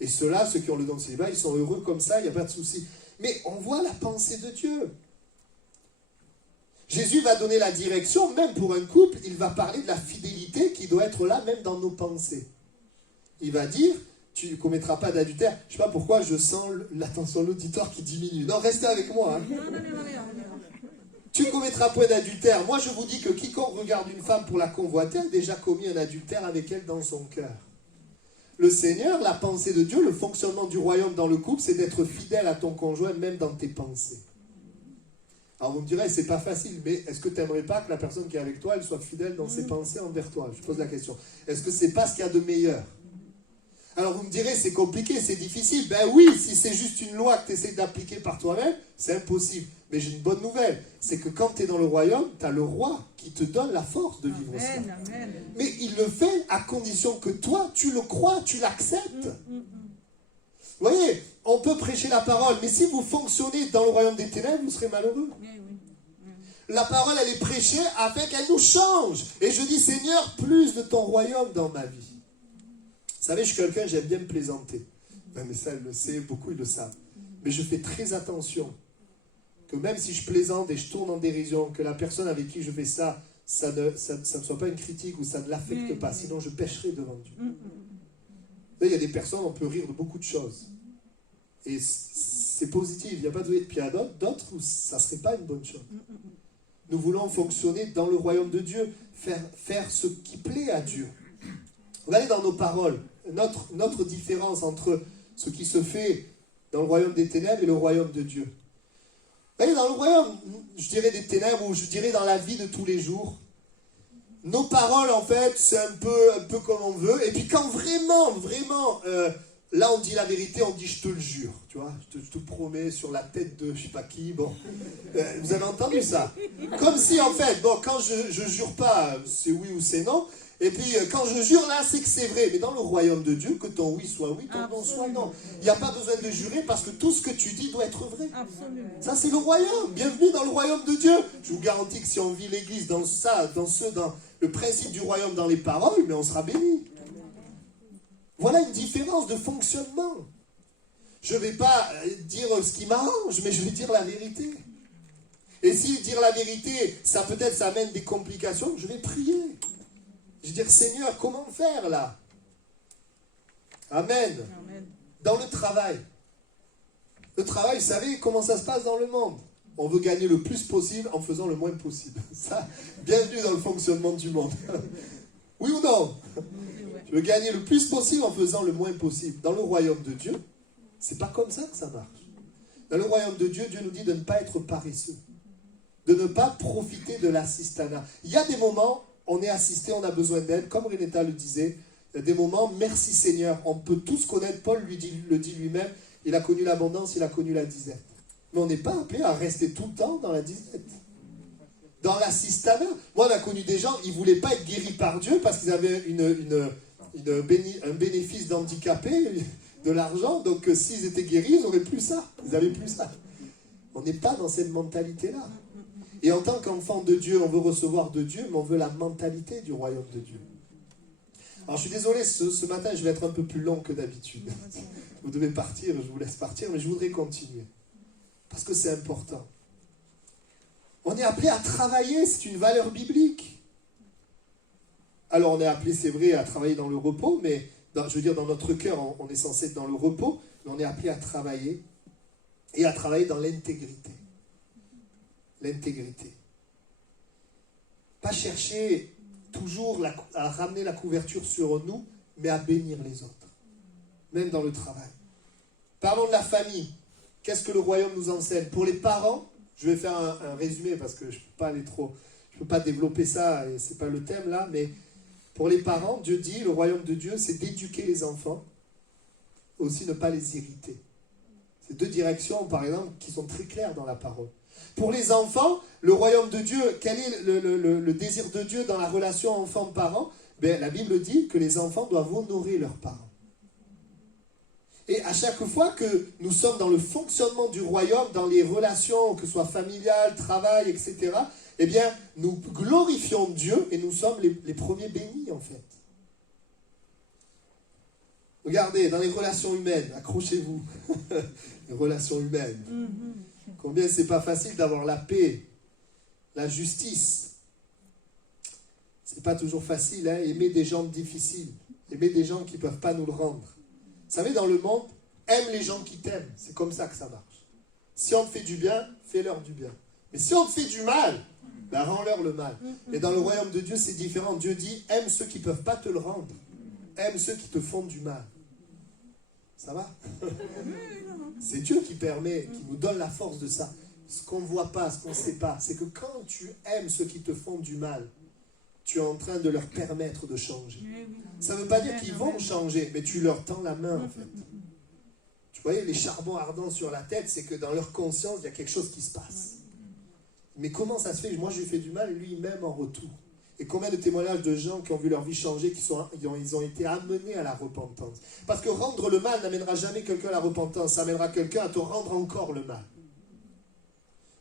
Et ceux-là, ceux qui ont le don de célibat, ils sont heureux comme ça, il n'y a pas de souci. Mais on voit la pensée de Dieu. Jésus va donner la direction, même pour un couple, il va parler de la fidélité qui doit être là, même dans nos pensées. Il va dire, tu ne commettras pas d'adultère. Je ne sais pas pourquoi je sens l'attention de l'auditoire qui diminue. Non, restez avec moi. Hein. Tu ne commettras point d'adultère. Moi, je vous dis que quiconque regarde une femme pour la convoiter a déjà commis un adultère avec elle dans son cœur. Le Seigneur, la pensée de Dieu, le fonctionnement du royaume dans le couple, c'est d'être fidèle à ton conjoint, même dans tes pensées. Alors vous me direz, c'est pas facile, mais est-ce que tu n'aimerais pas que la personne qui est avec toi, elle soit fidèle dans ses pensées envers toi? Je pose la question. Est-ce que c'est pas ce qu'il y a de meilleur? Alors vous me direz, c'est compliqué, c'est difficile. Ben oui, si c'est juste une loi que tu essaies d'appliquer par toi-même, c'est impossible. Mais j'ai une bonne nouvelle, c'est que quand tu es dans le royaume, tu as le roi qui te donne la force de vivre ça. Mais il le fait à condition que toi, tu le crois, tu l'acceptes. Vous voyez, on peut prêcher la parole, mais si vous fonctionnez dans le royaume des ténèbres, vous serez malheureux. La parole, elle est prêchée afin qu'elle nous change. Et je dis, Seigneur, plus de ton royaume dans ma vie. Vous savez, je suis quelqu'un, j'aime bien me plaisanter. Mais ça, elle le sait, beaucoup ils le savent. Mais je fais très attention que même si je plaisante et je tourne en dérision, que la personne avec qui je fais ça, ça ne soit pas une critique ou ça ne l'affecte pas. Sinon, je pêcherai devant Dieu. Là, il y a des personnes, on peut rire de beaucoup de choses. Et c'est positif, il n'y a pas de... Puis il y a d'autres où ça ne serait pas une bonne chose. Nous voulons fonctionner dans le royaume de Dieu, faire ce qui plaît à Dieu. Regardez dans nos paroles, notre différence entre ce qui se fait dans le royaume des ténèbres et le royaume de Dieu. Regardez dans le royaume, je dirais des ténèbres, ou je dirais dans la vie de tous les jours, nos paroles, en fait, c'est un peu comme on veut. Et puis quand vraiment, là on dit la vérité, on dit je te le jure, tu vois, je te promets sur la tête de je sais pas qui, bon. Vous avez entendu ça? Comme si en fait, bon, quand je jure pas, c'est oui ou c'est non. Et puis quand je jure là, c'est que c'est vrai. Mais dans le royaume de Dieu, que ton oui soit oui, ton non soit non. Il n'y a pas besoin de jurer parce que tout ce que tu dis doit être vrai. Absolument. Ça c'est le royaume. Bienvenue dans le royaume de Dieu. Je vous garantis que si on vit l'église dans le principe du royaume dans les paroles, mais on sera béni. Voilà une différence de fonctionnement. Je ne vais pas dire ce qui m'arrange, mais je vais dire la vérité. Et si dire la vérité, ça amène des complications, je vais prier. Je vais dire, Seigneur, comment faire là? Amen. Dans le travail. Le travail, vous savez comment ça se passe dans le monde? On veut gagner le plus possible en faisant le moins possible. Ça, bienvenue dans le fonctionnement du monde. Oui ou non? Je veux gagner le plus possible en faisant le moins possible. Dans le royaume de Dieu, c'est pas comme ça que ça marche. Dans le royaume de Dieu, Dieu nous dit de ne pas être paresseux. De ne pas profiter de l'assistanat. Il y a des moments, on est assisté, on a besoin d'aide. Comme Renata le disait, il y a des moments, merci Seigneur. On peut tous connaître, Paul le dit lui-même, il a connu l'abondance, il a connu la disette. Mais on n'est pas appelé à rester tout le temps dans la disette. Dans l'assistanat. Moi, on a connu des gens, ils ne voulaient pas être guéris par Dieu parce qu'ils avaient un bénéfice d'handicapé, de l'argent. Donc, s'ils étaient guéris, ils n'auraient plus ça. Ils n'avaient plus ça. On n'est pas dans cette mentalité-là. Et en tant qu'enfant de Dieu, on veut recevoir de Dieu, mais on veut la mentalité du royaume de Dieu. Alors, je suis désolé, ce matin, je vais être un peu plus long que d'habitude. Vous devez partir, je vous laisse partir, mais je voudrais continuer. Parce que c'est important. On est appelé à travailler, c'est une valeur biblique. Alors on est appelé, c'est vrai, à travailler dans le repos, mais dans notre cœur, on est censé être dans le repos, mais on est appelé à travailler, et à travailler dans l'intégrité. L'intégrité. Pas chercher toujours à ramener la couverture sur nous, mais à bénir les autres, même dans le travail. Parlons de la famille. Qu'est-ce que le royaume nous enseigne? Pour les parents, je vais faire un résumé parce que je ne peux pas développer ça et ce n'est pas le thème là, mais pour les parents, Dieu dit, le royaume de Dieu, c'est d'éduquer les enfants, aussi ne pas les irriter. C'est deux directions, par exemple, qui sont très claires dans la parole. Pour les enfants, le royaume de Dieu, quel est le désir de Dieu dans la relation enfant-parent? La Bible dit que les enfants doivent honorer leurs parents. Et à chaque fois que nous sommes dans le fonctionnement du royaume, dans les relations, que ce soit familiales, travail, etc., eh bien, nous glorifions Dieu et nous sommes les premiers bénis, en fait. Regardez, dans les relations humaines, accrochez-vous, les relations humaines. Combien c'est pas facile d'avoir la paix, la justice. C'est pas toujours facile, hein, aimer des gens difficiles, aimer des gens qui ne peuvent pas nous le rendre. Vous savez, dans le monde, aime les gens qui t'aiment. C'est comme ça que ça marche. Si on te fait du bien, fais-leur du bien. Mais si on te fait du mal, ben rends-leur le mal. Et dans le royaume de Dieu, c'est différent. Dieu dit, aime ceux qui ne peuvent pas te le rendre. Aime ceux qui te font du mal. Ça va? C'est Dieu qui permet, qui nous donne la force de ça. Ce qu'on ne voit pas, ce qu'on ne sait pas, c'est que quand tu aimes ceux qui te font du mal, tu es en train de leur permettre de changer. Ça ne veut pas dire qu'ils vont changer, mais tu leur tends la main, en fait. Tu voyez, les charbons ardents sur la tête, c'est que dans leur conscience, il y a quelque chose qui se passe. Mais comment ça se fait? Moi, je lui fais du mal et lui, il m'aime en retour. Et combien de témoignages de gens qui ont vu leur vie changer, ils ont été amenés à la repentance. Parce que rendre le mal n'amènera jamais quelqu'un à la repentance, ça amènera quelqu'un à te rendre encore le mal.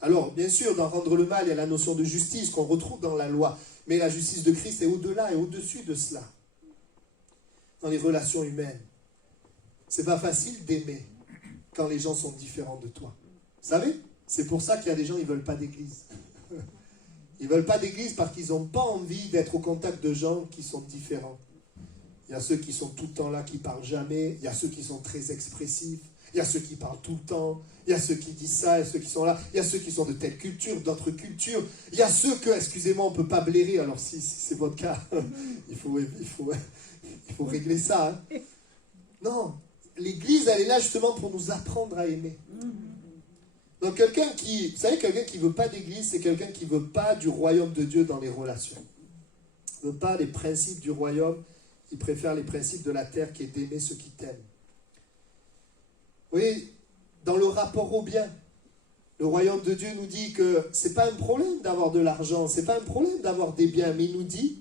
Alors, bien sûr, dans rendre le mal, il y a la notion de justice qu'on retrouve dans la loi. Mais la justice de Christ est au-delà et au-dessus de cela. Dans les relations humaines. C'est pas facile d'aimer quand les gens sont différents de toi. Vous savez? C'est pour ça qu'il y a des gens qui ne veulent pas d'église. Ils ne veulent pas d'église parce qu'ils n'ont pas envie d'être au contact de gens qui sont différents. Il y a ceux qui sont tout le temps là, qui ne parlent jamais. Il y a ceux qui sont très expressifs. Il y a ceux qui parlent tout le temps. Il y a ceux qui disent ça, il y a ceux qui sont là. Il y a ceux qui sont de telle culture, d'autres cultures. Il y a ceux que, excusez-moi, on ne peut pas blairer. Alors si c'est votre cas, il faut régler ça. Hein. Non, l'église, elle est là justement pour nous apprendre à aimer. Donc vous savez, quelqu'un qui ne veut pas d'église, c'est quelqu'un qui ne veut pas du royaume de Dieu dans les relations. Il ne veut pas les principes du royaume, il préfère les principes de la terre qui est d'aimer ceux qui t'aiment. Oui, dans le rapport au bien, le royaume de Dieu nous dit que ce n'est pas un problème d'avoir de l'argent, ce n'est pas un problème d'avoir des biens, mais il nous dit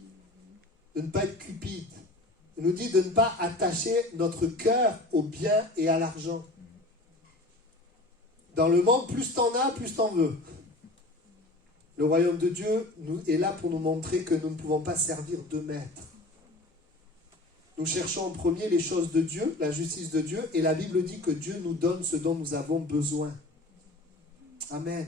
de ne pas être cupide. Il nous dit de ne pas attacher notre cœur au bien et à l'argent. Dans le monde, plus t'en as, plus t'en veux. Le royaume de Dieu est là pour nous montrer que nous ne pouvons pas servir deux maîtres. Nous cherchons en premier les choses de Dieu, la justice de Dieu, et la Bible dit que Dieu nous donne ce dont nous avons besoin. Amen.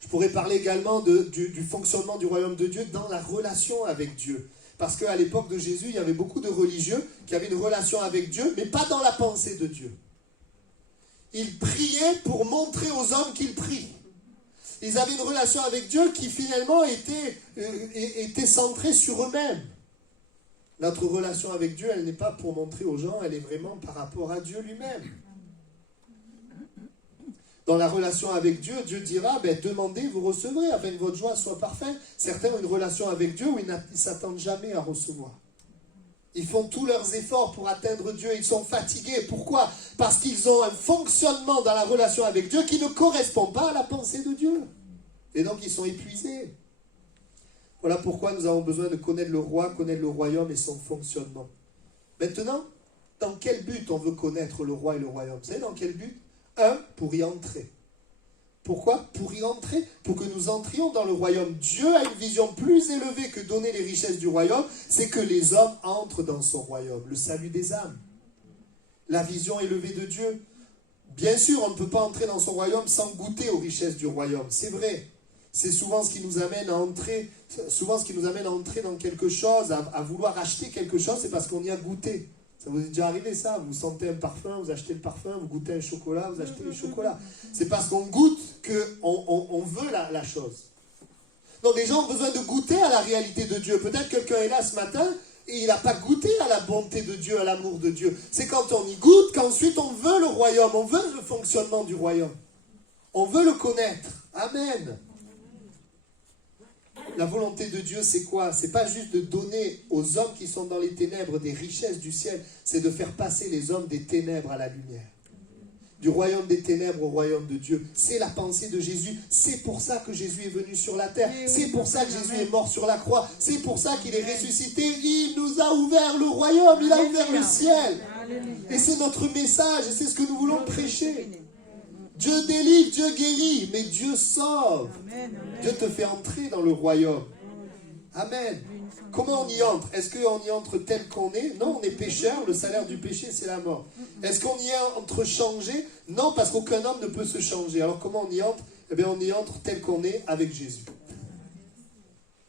Je pourrais parler également du fonctionnement du royaume de Dieu dans la relation avec Dieu. Parce qu'à l'époque de Jésus, il y avait beaucoup de religieux qui avaient une relation avec Dieu, mais pas dans la pensée de Dieu. Ils priaient pour montrer aux hommes qu'ils prient. Ils avaient une relation avec Dieu qui finalement était centrée sur eux-mêmes. Notre relation avec Dieu, elle n'est pas pour montrer aux gens, elle est vraiment par rapport à Dieu lui-même. Dans la relation avec Dieu, Dieu dira, demandez, vous recevrez, afin que votre joie soit parfaite. Certains ont une relation avec Dieu où ils ne s'attendent jamais à recevoir. Ils font tous leurs efforts pour atteindre Dieu, ils sont fatigués. Pourquoi? Parce qu'ils ont un fonctionnement dans la relation avec Dieu qui ne correspond pas à la pensée de Dieu. Et donc ils sont épuisés. Voilà pourquoi nous avons besoin de connaître le roi, connaître le royaume et son fonctionnement. Maintenant, dans quel but on veut connaître le roi et le royaume? Vous savez dans quel but? Pour y entrer. Pourquoi? Pour y entrer, pour que nous entrions dans le royaume. Dieu a une vision plus élevée que donner les richesses du royaume, c'est que les hommes entrent dans son royaume, le salut des âmes. La vision élevée de Dieu. Bien sûr, on ne peut pas entrer dans son royaume sans goûter aux richesses du royaume, c'est vrai. C'est souvent ce qui nous amène à entrer, dans quelque chose, à vouloir acheter quelque chose, c'est parce qu'on y a goûté. Ça vous est déjà arrivé ça? Vous sentez un parfum, vous achetez le parfum, vous goûtez un chocolat, vous achetez le chocolat. C'est parce qu'on goûte qu'on veut la chose. Donc les gens ont besoin de goûter à la réalité de Dieu. Peut-être quelqu'un est là ce matin et il n'a pas goûté à la bonté de Dieu, à l'amour de Dieu. C'est quand on y goûte qu'ensuite on veut le royaume, on veut le fonctionnement du royaume. On veut le connaître. Amen. La volonté de Dieu, c'est quoi? C'est pas juste de donner aux hommes qui sont dans les ténèbres des richesses du ciel, c'est de faire passer les hommes des ténèbres à la lumière. Du royaume des ténèbres au royaume de Dieu. C'est la pensée de Jésus. C'est pour ça que Jésus est venu sur la terre. C'est pour ça que Jésus est mort sur la croix. C'est pour ça qu'il est ressuscité. Il nous a ouvert le royaume. Il a ouvert le ciel. Et c'est notre message, et c'est ce que nous voulons prêcher. Dieu délivre, Dieu guérit, mais Dieu sauve. Dieu te fait entrer dans le royaume. Amen. Comment on y entre? Est-ce qu'on y entre tel qu'on est? Non, on est pécheur, le salaire du péché, c'est la mort. Est-ce qu'on y entre changé? Non, parce qu'aucun homme ne peut se changer. Alors comment on y entre? Eh bien, on y entre tel qu'on est avec Jésus.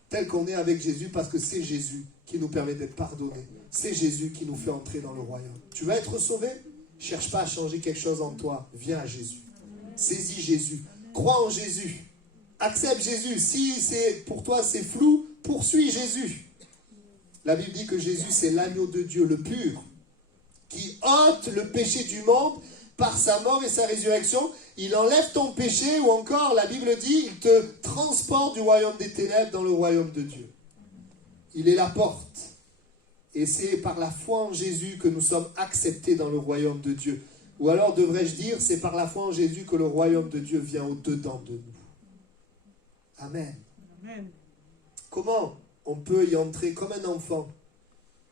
Tel qu'on est avec Jésus, parce que c'est Jésus qui nous permet d'être pardonnés. C'est Jésus qui nous fait entrer dans le royaume. Tu veux être sauvé? Cherche pas à changer quelque chose en toi. Viens à Jésus. Saisis Jésus. Crois en Jésus. Accepte Jésus. Si pour toi c'est flou, poursuis Jésus. La Bible dit que Jésus c'est l'agneau de Dieu, le pur, qui ôte le péché du monde par sa mort et sa résurrection. Il enlève ton péché, ou encore la Bible dit, il te transporte du royaume des ténèbres dans le royaume de Dieu. Il est la porte. Et c'est par la foi en Jésus que nous sommes acceptés dans le royaume de Dieu. Ou alors devrais-je dire, c'est par la foi en Jésus que le royaume de Dieu vient au-dedans de nous. Amen. Amen. Comment on peut y entrer comme un enfant?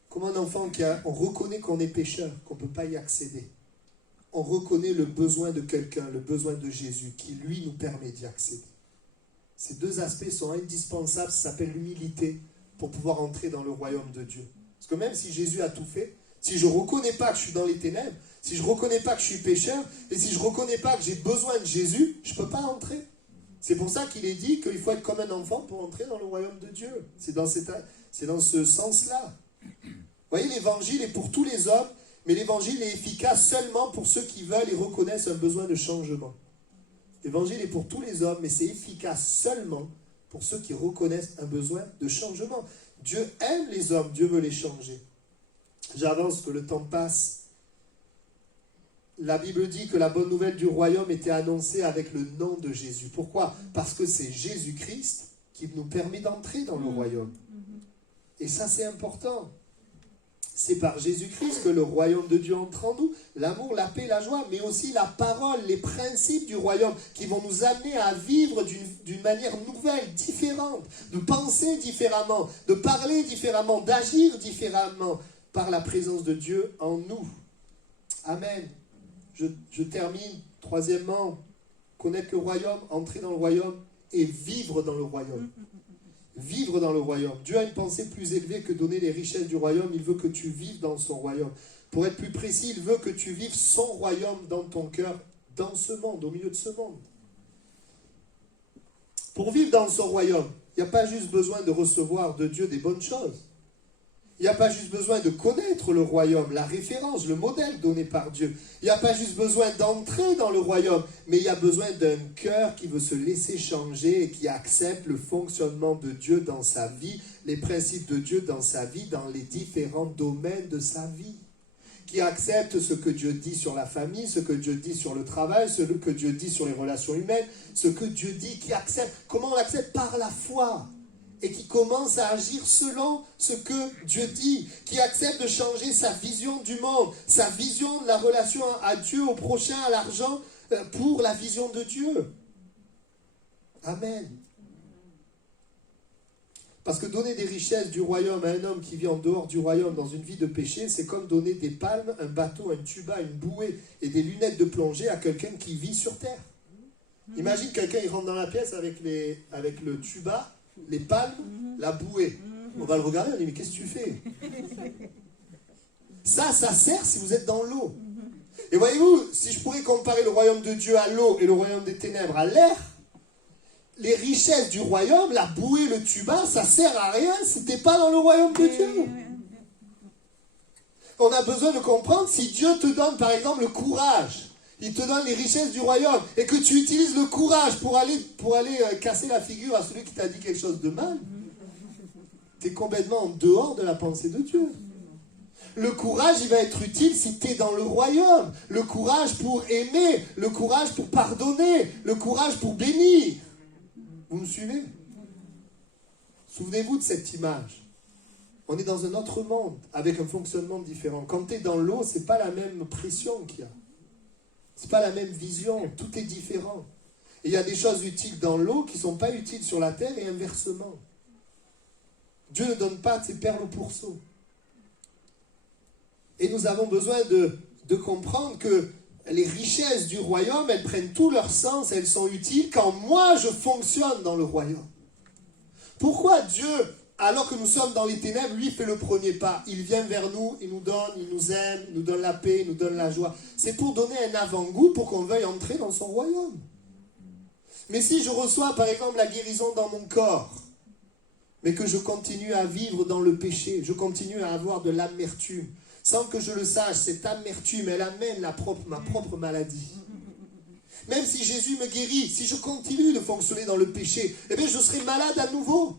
Comme un enfant on reconnaît qu'on est pécheur, qu'on ne peut pas y accéder. On reconnaît le besoin de quelqu'un, le besoin de Jésus, qui lui nous permet d'y accéder. Ces deux aspects sont indispensables, ça s'appelle l'humilité, pour pouvoir entrer dans le royaume de Dieu. Parce que même si Jésus a tout fait, si je ne reconnais pas que je suis dans les ténèbres, si je ne reconnais pas que je suis pécheur, et si je ne reconnais pas que j'ai besoin de Jésus, je ne peux pas entrer. C'est pour ça qu'il est dit qu'il faut être comme un enfant pour entrer dans le royaume de Dieu. C'est dans ce sens-là. Vous voyez, l'évangile est pour tous les hommes, mais l'évangile est efficace seulement pour ceux qui veulent et reconnaissent un besoin de changement. L'évangile est pour tous les hommes, mais c'est efficace seulement pour ceux qui reconnaissent un besoin de changement. Dieu aime les hommes, Dieu veut les changer. J'avance, que le temps passe. La Bible dit que la bonne nouvelle du royaume était annoncée avec le nom de Jésus. Pourquoi? Parce que c'est Jésus-Christ qui nous permet d'entrer dans le royaume. Et ça, c'est important. C'est par Jésus-Christ que le royaume de Dieu entre en nous. L'amour, la paix, la joie, mais aussi la parole, les principes du royaume qui vont nous amener à vivre d'une manière nouvelle, différente, de penser différemment, de parler différemment, d'agir différemment par la présence de Dieu en nous. Amen. Je termine. Troisièmement, connaître le royaume, entrer dans le royaume et vivre dans le royaume. Vivre dans le royaume. Dieu a une pensée plus élevée que donner les richesses du royaume. Il veut que tu vives dans son royaume. Pour être plus précis, il veut que tu vives son royaume dans ton cœur, dans ce monde, au milieu de ce monde. Pour vivre dans son royaume, il n'y a pas juste besoin de recevoir de Dieu des bonnes choses. Il n'y a pas juste besoin de connaître le royaume, la référence, le modèle donné par Dieu. Il n'y a pas juste besoin d'entrer dans le royaume, mais il y a besoin d'un cœur qui veut se laisser changer et qui accepte le fonctionnement de Dieu dans sa vie, les principes de Dieu dans sa vie, dans les différents domaines de sa vie. Qui accepte ce que Dieu dit sur la famille, ce que Dieu dit sur le travail, ce que Dieu dit sur les relations humaines, ce que Dieu dit, qui accepte. Comment on l'accepte? Par la foi. Et qui commence à agir selon ce que Dieu dit, qui accepte de changer sa vision du monde, sa vision de la relation à Dieu, au prochain, à l'argent, pour la vision de Dieu. Amen. Parce que donner des richesses du royaume à un homme qui vit en dehors du royaume dans une vie de péché, c'est comme donner des palmes, un bateau, un tuba, une bouée et des lunettes de plongée à quelqu'un qui vit sur terre. Imagine quelqu'un, il rentre dans la pièce avec le tuba, les palmes, la bouée. On va le regarder, on dit, mais qu'est-ce que tu fais? Ça sert si vous êtes dans l'eau. Et voyez-vous, si je pourrais comparer le royaume de Dieu à l'eau et le royaume des ténèbres à l'air, les richesses du royaume, la bouée, le tuba, ça sert à rien si tu n'es pas dans le royaume de Dieu. On a besoin de comprendre, si Dieu te donne par exemple le courage, il te donne les richesses du royaume, et que tu utilises le courage pour aller casser la figure à celui qui t'a dit quelque chose de mal, tu es complètement en dehors de la pensée de Dieu. Le courage, il va être utile si tu es dans le royaume. Le courage pour aimer, le courage pour pardonner, le courage pour bénir. Vous me suivez? Souvenez-vous de cette image. On est dans un autre monde, avec un fonctionnement différent. Quand tu es dans l'eau, ce n'est pas la même pression qu'il y a. Ce n'est pas la même vision, tout est différent. Et il y a des choses utiles dans l'eau qui ne sont pas utiles sur la terre et inversement. Dieu ne donne pas ses perles au pourceau. Et nous avons besoin de comprendre que les richesses du royaume, elles prennent tout leur sens, elles sont utiles quand moi je fonctionne dans le royaume. Pourquoi Dieu, alors que nous sommes dans les ténèbres, lui fait le premier pas? Il vient vers nous, il nous donne, il nous aime, il nous donne la paix, il nous donne la joie. C'est pour donner un avant-goût pour qu'on veuille entrer dans son royaume. Mais si je reçois par exemple la guérison dans mon corps, mais que je continue à vivre dans le péché, je continue à avoir de l'amertume, sans que je le sache, cette amertume, elle amène ma propre maladie. Même si Jésus me guérit, si je continue de fonctionner dans le péché, eh bien je serai malade à nouveau.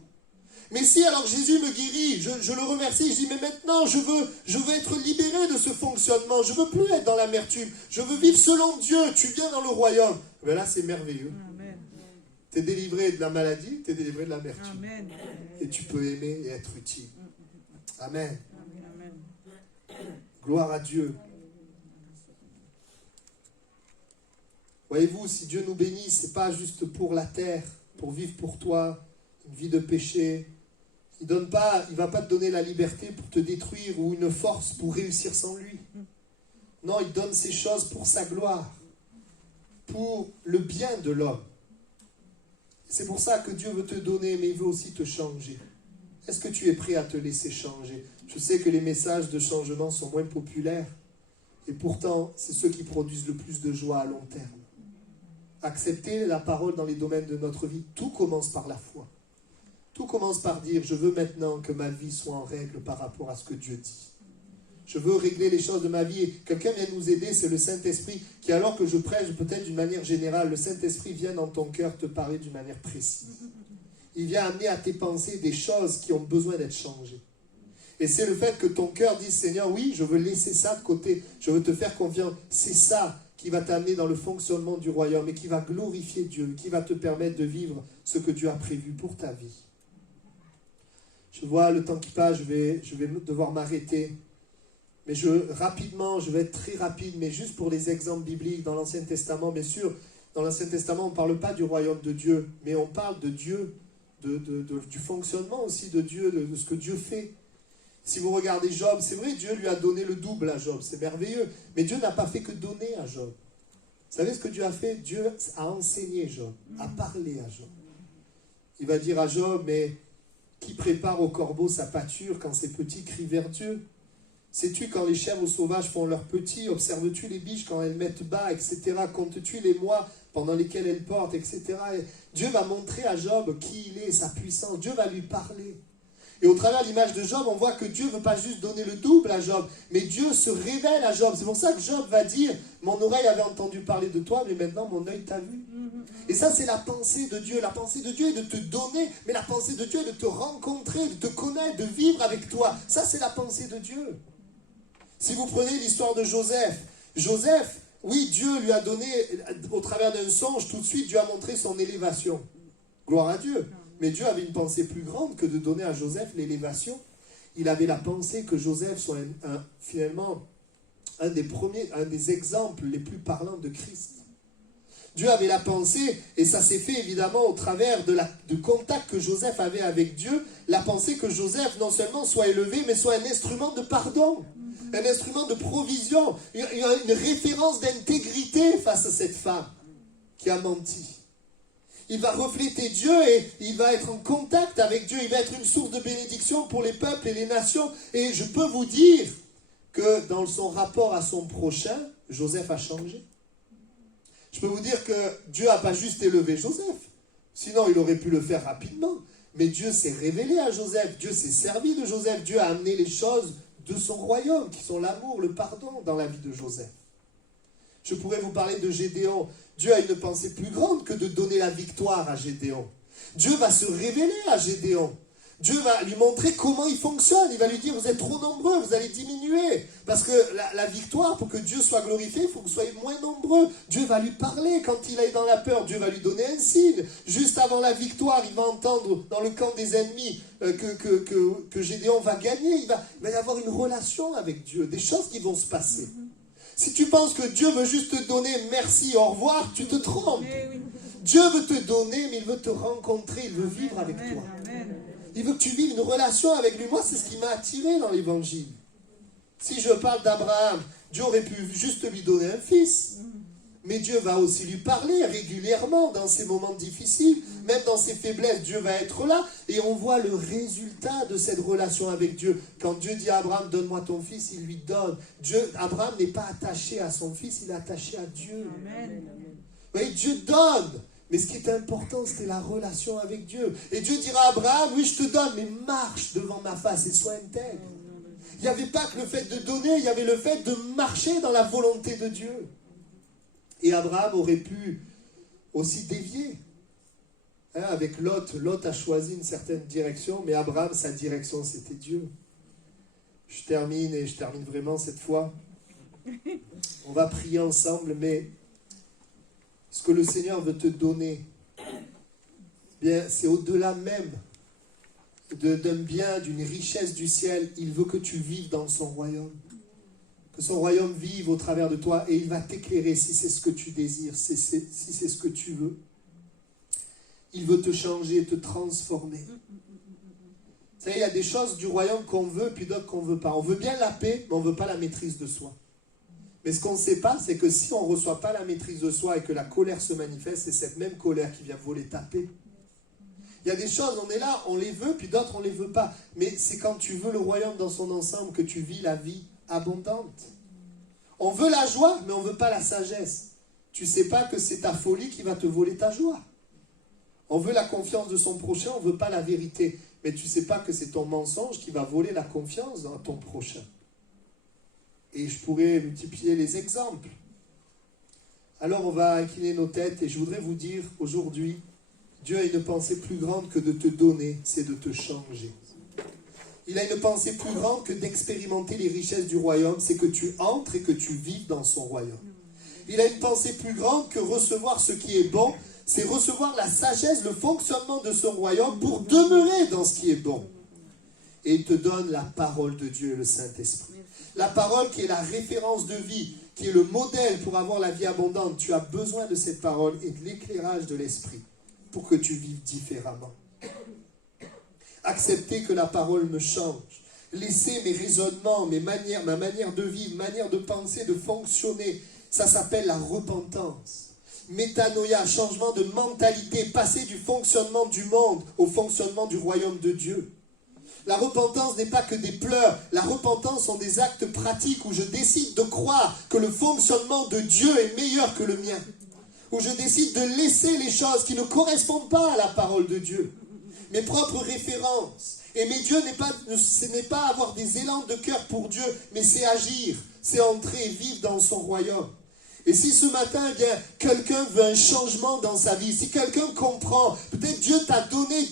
Mais si alors Jésus me guérit, je le remercie, je dis mais maintenant je veux être libéré de ce fonctionnement, je veux plus être dans l'amertume, je veux vivre selon Dieu, tu viens dans le royaume. Mais là c'est merveilleux. Tu es délivré de la maladie, tu es délivré de l'amertume. Amen. Et tu peux aimer et être utile. Amen. Amen. Gloire à Dieu. Voyez-vous, si Dieu nous bénit, ce n'est pas juste pour la terre, pour vivre pour toi, une vie de péché. Il ne va pas te donner la liberté pour te détruire ou une force pour réussir sans lui. Non, il donne ces choses pour sa gloire, pour le bien de l'homme. C'est pour ça que Dieu veut te donner, mais il veut aussi te changer. Est-ce que tu es prêt à te laisser changer? Je sais que les messages de changement sont moins populaires, et pourtant, c'est ceux qui produisent le plus de joie à long terme. Accepter la parole dans les domaines de notre vie, tout commence par la foi. Tout commence par dire, je veux maintenant que ma vie soit en règle par rapport à ce que Dieu dit. Je veux régler les choses de ma vie. Et quelqu'un vient nous aider, c'est le Saint-Esprit, qui alors que je prêche peut-être d'une manière générale, le Saint-Esprit vient dans ton cœur te parler d'une manière précise. Il vient amener à tes pensées des choses qui ont besoin d'être changées. Et c'est le fait que ton cœur dise, Seigneur, oui, je veux laisser ça de côté, je veux te faire confiance. C'est ça qui va t'amener dans le fonctionnement du royaume et qui va glorifier Dieu, qui va te permettre de vivre ce que Dieu a prévu pour ta vie. Je vois le temps qui passe, je vais devoir m'arrêter. Mais rapidement, je vais être très rapide, mais juste pour les exemples bibliques dans l'Ancien Testament, bien sûr, dans l'Ancien Testament, on ne parle pas du royaume de Dieu, mais on parle de Dieu, du fonctionnement aussi de Dieu, de ce que Dieu fait. Si vous regardez Job, c'est vrai, Dieu lui a donné le double à Job, c'est merveilleux. Mais Dieu n'a pas fait que donner à Job. Vous savez ce que Dieu a fait? Dieu a enseigné Job, a parlé à Job. Il va dire à Job, mais qui prépare au corbeau sa pâture quand ses petits crient vers Dieu? Sais-tu quand les chèvres sauvages font leurs petits? Observes-tu les biches quand elles mettent bas, etc. Comptes-tu les mois pendant lesquels elles portent, etc. Et Dieu va montrer à Job qui il est, sa puissance. Dieu va lui parler. Et au travers de l'image de Job, on voit que Dieu ne veut pas juste donner le double à Job, mais Dieu se révèle à Job. C'est pour ça que Job va dire, mon oreille avait entendu parler de toi, mais maintenant mon œil t'a vu. Et ça, c'est la pensée de Dieu. La pensée de Dieu est de te donner, mais la pensée de Dieu est de te rencontrer, de te connaître, de vivre avec toi. Ça, c'est la pensée de Dieu. Si vous prenez l'histoire de Joseph, oui, Dieu lui a donné, au travers d'un songe, tout de suite, Dieu a montré son élévation. Gloire à Dieu. Mais Dieu avait une pensée plus grande que de donner à Joseph l'élévation. Il avait la pensée que Joseph soit finalement un des exemples les plus parlants de Christ. Dieu avait la pensée, et ça s'est fait évidemment au travers du contact que Joseph avait avec Dieu, la pensée que Joseph non seulement soit élevé, mais soit un instrument de pardon, un instrument de provision, une référence d'intégrité face à cette femme qui a menti. Il va refléter Dieu et il va être en contact avec Dieu. Il va être une source de bénédiction pour les peuples et les nations. Et je peux vous dire que dans son rapport à son prochain, Joseph a changé. Je peux vous dire que Dieu n'a pas juste élevé Joseph. Sinon, il aurait pu le faire rapidement. Mais Dieu s'est révélé à Joseph. Dieu s'est servi de Joseph. Dieu a amené les choses de son royaume, qui sont l'amour, le pardon dans la vie de Joseph. Je pourrais vous parler de Gédéon. Dieu a une pensée plus grande que de donner la victoire à Gédéon. Dieu va se révéler à Gédéon. Dieu va lui montrer comment il fonctionne. Il va lui dire, vous êtes trop nombreux, vous allez diminuer. Parce que la victoire, pour que Dieu soit glorifié, il faut que vous soyez moins nombreux. Dieu va lui parler. Quand il est dans la peur, Dieu va lui donner un signe. Juste avant la victoire, il va entendre dans le camp des ennemis que Gédéon va gagner. Il va y avoir une relation avec Dieu, des choses qui vont se passer. Si tu penses que Dieu veut juste te donner merci, au revoir, tu te trompes. Dieu veut te donner, mais il veut te rencontrer, il veut vivre avec toi. Il veut que tu vives une relation avec lui. Moi, c'est ce qui m'a attiré dans l'évangile. Si je parle d'Abraham, Dieu aurait pu juste lui donner un fils. Mais Dieu va aussi lui parler régulièrement dans ses moments difficiles, même dans ses faiblesses, Dieu va être là. Et on voit le résultat de cette relation avec Dieu. Quand Dieu dit à Abraham, donne-moi ton fils, il lui donne. Abraham n'est pas attaché à son fils, il est attaché à Dieu. Amen. Vous voyez, Dieu donne. Mais ce qui est important, c'est la relation avec Dieu. Et Dieu dira à Abraham, oui, je te donne, mais marche devant ma face et sois intègre. Il n'y avait pas que le fait de donner, il y avait le fait de marcher dans la volonté de Dieu. Et Abraham aurait pu aussi dévier. Avec Lot, Lot a choisi une certaine direction, mais Abraham, sa direction, c'était Dieu. Je termine vraiment cette fois. On va prier ensemble, mais ce que le Seigneur veut te donner, bien, c'est au-delà même d'un bien, d'une richesse du ciel. Il veut que tu vives dans son royaume. Que son royaume vive au travers de toi et il va t'éclairer si c'est ce que tu désires, si c'est ce que tu veux. Il veut te changer, te transformer. Vous savez, il y a des choses du royaume qu'on veut puis d'autres qu'on ne veut pas. On veut bien la paix, mais on ne veut pas la maîtrise de soi. Mais ce qu'on ne sait pas, c'est que si on ne reçoit pas la maîtrise de soi et que la colère se manifeste, c'est cette même colère qui vient voler ta paix. Il y a des choses, on est là, on les veut, puis d'autres, on ne les veut pas. Mais c'est quand tu veux le royaume dans son ensemble que tu vis la vie abondante. On veut la joie, mais on ne veut pas la sagesse. Tu ne sais pas que c'est ta folie qui va te voler ta joie. On veut la confiance de son prochain, on ne veut pas la vérité. Mais tu ne sais pas que c'est ton mensonge qui va voler la confiance dans ton prochain. Et je pourrais multiplier les exemples. Alors on va incliner nos têtes et je voudrais vous dire aujourd'hui, Dieu a une pensée plus grande que de te donner, c'est de te changer. Il a une pensée plus grande que d'expérimenter les richesses du royaume, c'est que tu entres et que tu vives dans son royaume. Il a une pensée plus grande que recevoir ce qui est bon, c'est recevoir la sagesse, le fonctionnement de son royaume pour demeurer dans ce qui est bon. Et il te donne la parole de Dieu, le Saint-Esprit. La parole qui est la référence de vie, qui est le modèle pour avoir la vie abondante. Tu as besoin de cette parole et de l'éclairage de l'Esprit pour que tu vives différemment. Accepter que la parole me change. Laisser mes raisonnements, ma manière de vivre, manière de penser, de fonctionner. Ça s'appelle la repentance. Métanoïa, changement de mentalité, passer du fonctionnement du monde au fonctionnement du royaume de Dieu. La repentance n'est pas que des pleurs. La repentance sont des actes pratiques où je décide de croire que le fonctionnement de Dieu est meilleur que le mien. Où je décide de laisser les choses qui ne correspondent pas à la parole de Dieu. Mes propres références. Aimer Dieu ce n'est pas avoir des élans de cœur pour Dieu, mais c'est agir, c'est entrer et vivre dans son royaume. Et si ce matin, eh bien, quelqu'un veut un changement dans sa vie, si quelqu'un comprend, peut-être Dieu t'a donné,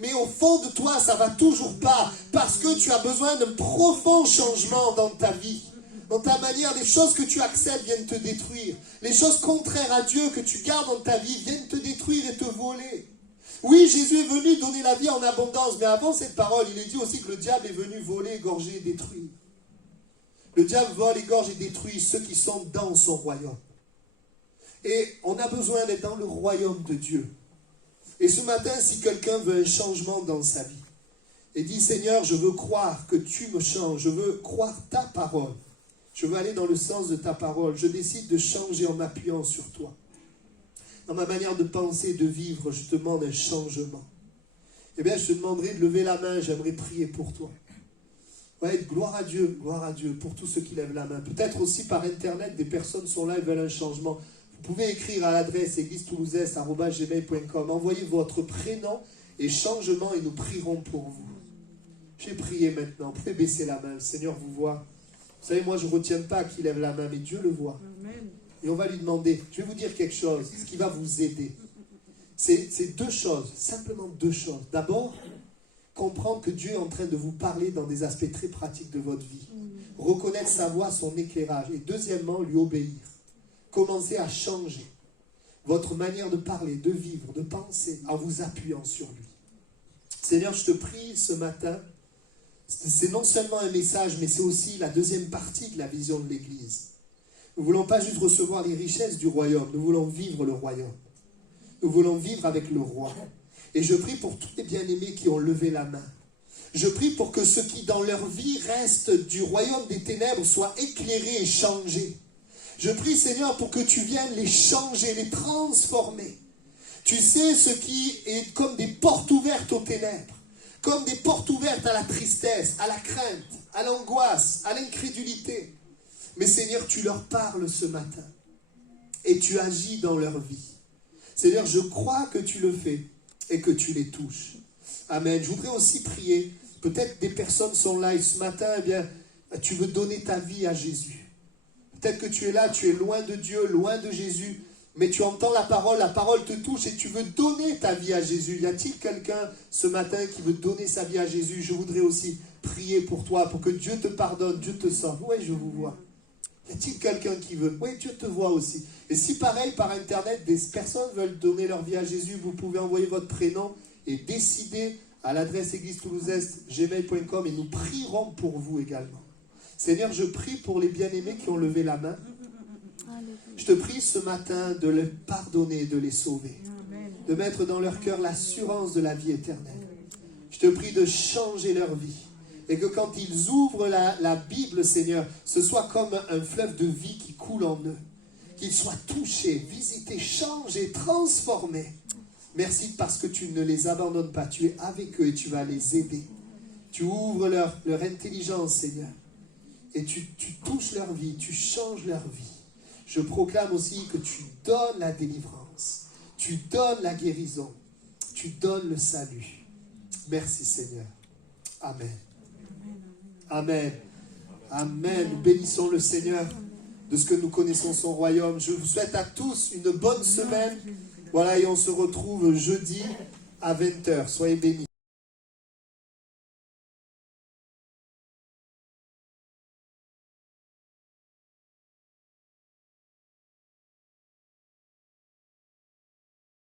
mais au fond de toi, ça ne va toujours pas, parce que tu as besoin d'un profond changement dans ta vie. Dans ta manière, les choses que tu acceptes viennent te détruire. Les choses contraires à Dieu que tu gardes dans ta vie viennent te détruire et te voler. Oui, Jésus est venu donner la vie en abondance, mais avant cette parole, il est dit aussi que le diable est venu voler, égorger et détruire. Le diable vole, égorge et détruit ceux qui sont dans son royaume. Et on a besoin d'être dans le royaume de Dieu. Et ce matin, si quelqu'un veut un changement dans sa vie, et dit, Seigneur, je veux croire que tu me changes, je veux croire ta parole, je veux aller dans le sens de ta parole, je décide de changer en m'appuyant sur toi. Dans ma manière de penser, de vivre, je te demande un changement. Eh bien, je te demanderai de lever la main, j'aimerais prier pour toi. Ouais, gloire à Dieu pour tous ceux qui lèvent la main. Peut-être aussi par Internet, des personnes sont là et veulent un changement. Vous pouvez écrire à l'adresse églisetoulousaise@gmail.com. Envoyez votre prénom et changement et nous prierons pour vous. J'ai prié maintenant. Vous pouvez baisser la main. Le Seigneur vous voit. Vous savez, moi, je ne retiens pas qui lève la main, mais Dieu le voit. Amen. Et on va lui demander. Je vais vous dire quelque chose, ce qui va vous aider. C'est deux choses, simplement deux choses. D'abord, comprendre que Dieu est en train de vous parler dans des aspects très pratiques de votre vie. Reconnaître sa voix, son éclairage. Et deuxièmement, lui obéir. Commencez à changer votre manière de parler, de vivre, de penser, en vous appuyant sur lui. Seigneur, je te prie ce matin, c'est non seulement un message, mais c'est aussi la deuxième partie de la vision de l'Église. Nous ne voulons pas juste recevoir les richesses du royaume, nous voulons vivre le royaume. Nous voulons vivre avec le roi. Et je prie pour tous les bien-aimés qui ont levé la main. Je prie pour que ceux qui dans leur vie restent du royaume des ténèbres soient éclairés et changés. Je prie, Seigneur, pour que tu viennes les changer, les transformer. Tu sais ce qui est comme des portes ouvertes aux ténèbres, comme des portes ouvertes à la tristesse, à la crainte, à l'angoisse, à l'incrédulité. Mais Seigneur, tu leur parles ce matin et tu agis dans leur vie. Seigneur, je crois que tu le fais et que tu les touches. Amen. Je voudrais aussi prier. Peut-être des personnes sont là et ce matin, eh bien, tu veux donner ta vie à Jésus. Peut-être que tu es là, tu es loin de Dieu, loin de Jésus, mais tu entends la parole te touche et tu veux donner ta vie à Jésus. Y a-t-il quelqu'un ce matin qui veut donner sa vie à Jésus? Je voudrais aussi prier pour toi, pour que Dieu te pardonne, Dieu te sauve. Oui, je vous vois. Y a-t-il quelqu'un qui veut? Oui, Dieu te voit aussi. Et si pareil, par Internet, des personnes veulent donner leur vie à Jésus, vous pouvez envoyer votre prénom et décider à l'adresse église-toulouse-est@gmail.com et nous prierons pour vous également. Seigneur, je prie pour les bien-aimés qui ont levé la main. Je te prie ce matin de les pardonner, de les sauver, de mettre dans leur cœur l'assurance de la vie éternelle. Je te prie de changer leur vie et que quand ils ouvrent la Bible, Seigneur, ce soit comme un fleuve de vie qui coule en eux, qu'ils soient touchés, visités, changés, transformés. Merci parce que tu ne les abandonnes pas, tu es avec eux et tu vas les aider. Tu ouvres leur intelligence, Seigneur, et tu touches leur vie, tu changes leur vie. Je proclame aussi que tu donnes la délivrance, tu donnes la guérison, tu donnes le salut. Merci Seigneur. Amen. Amen. Amen. Nous bénissons le Seigneur de ce que nous connaissons son royaume. Je vous souhaite à tous une bonne semaine. Voilà, et on se retrouve jeudi à 20h. Soyez bénis.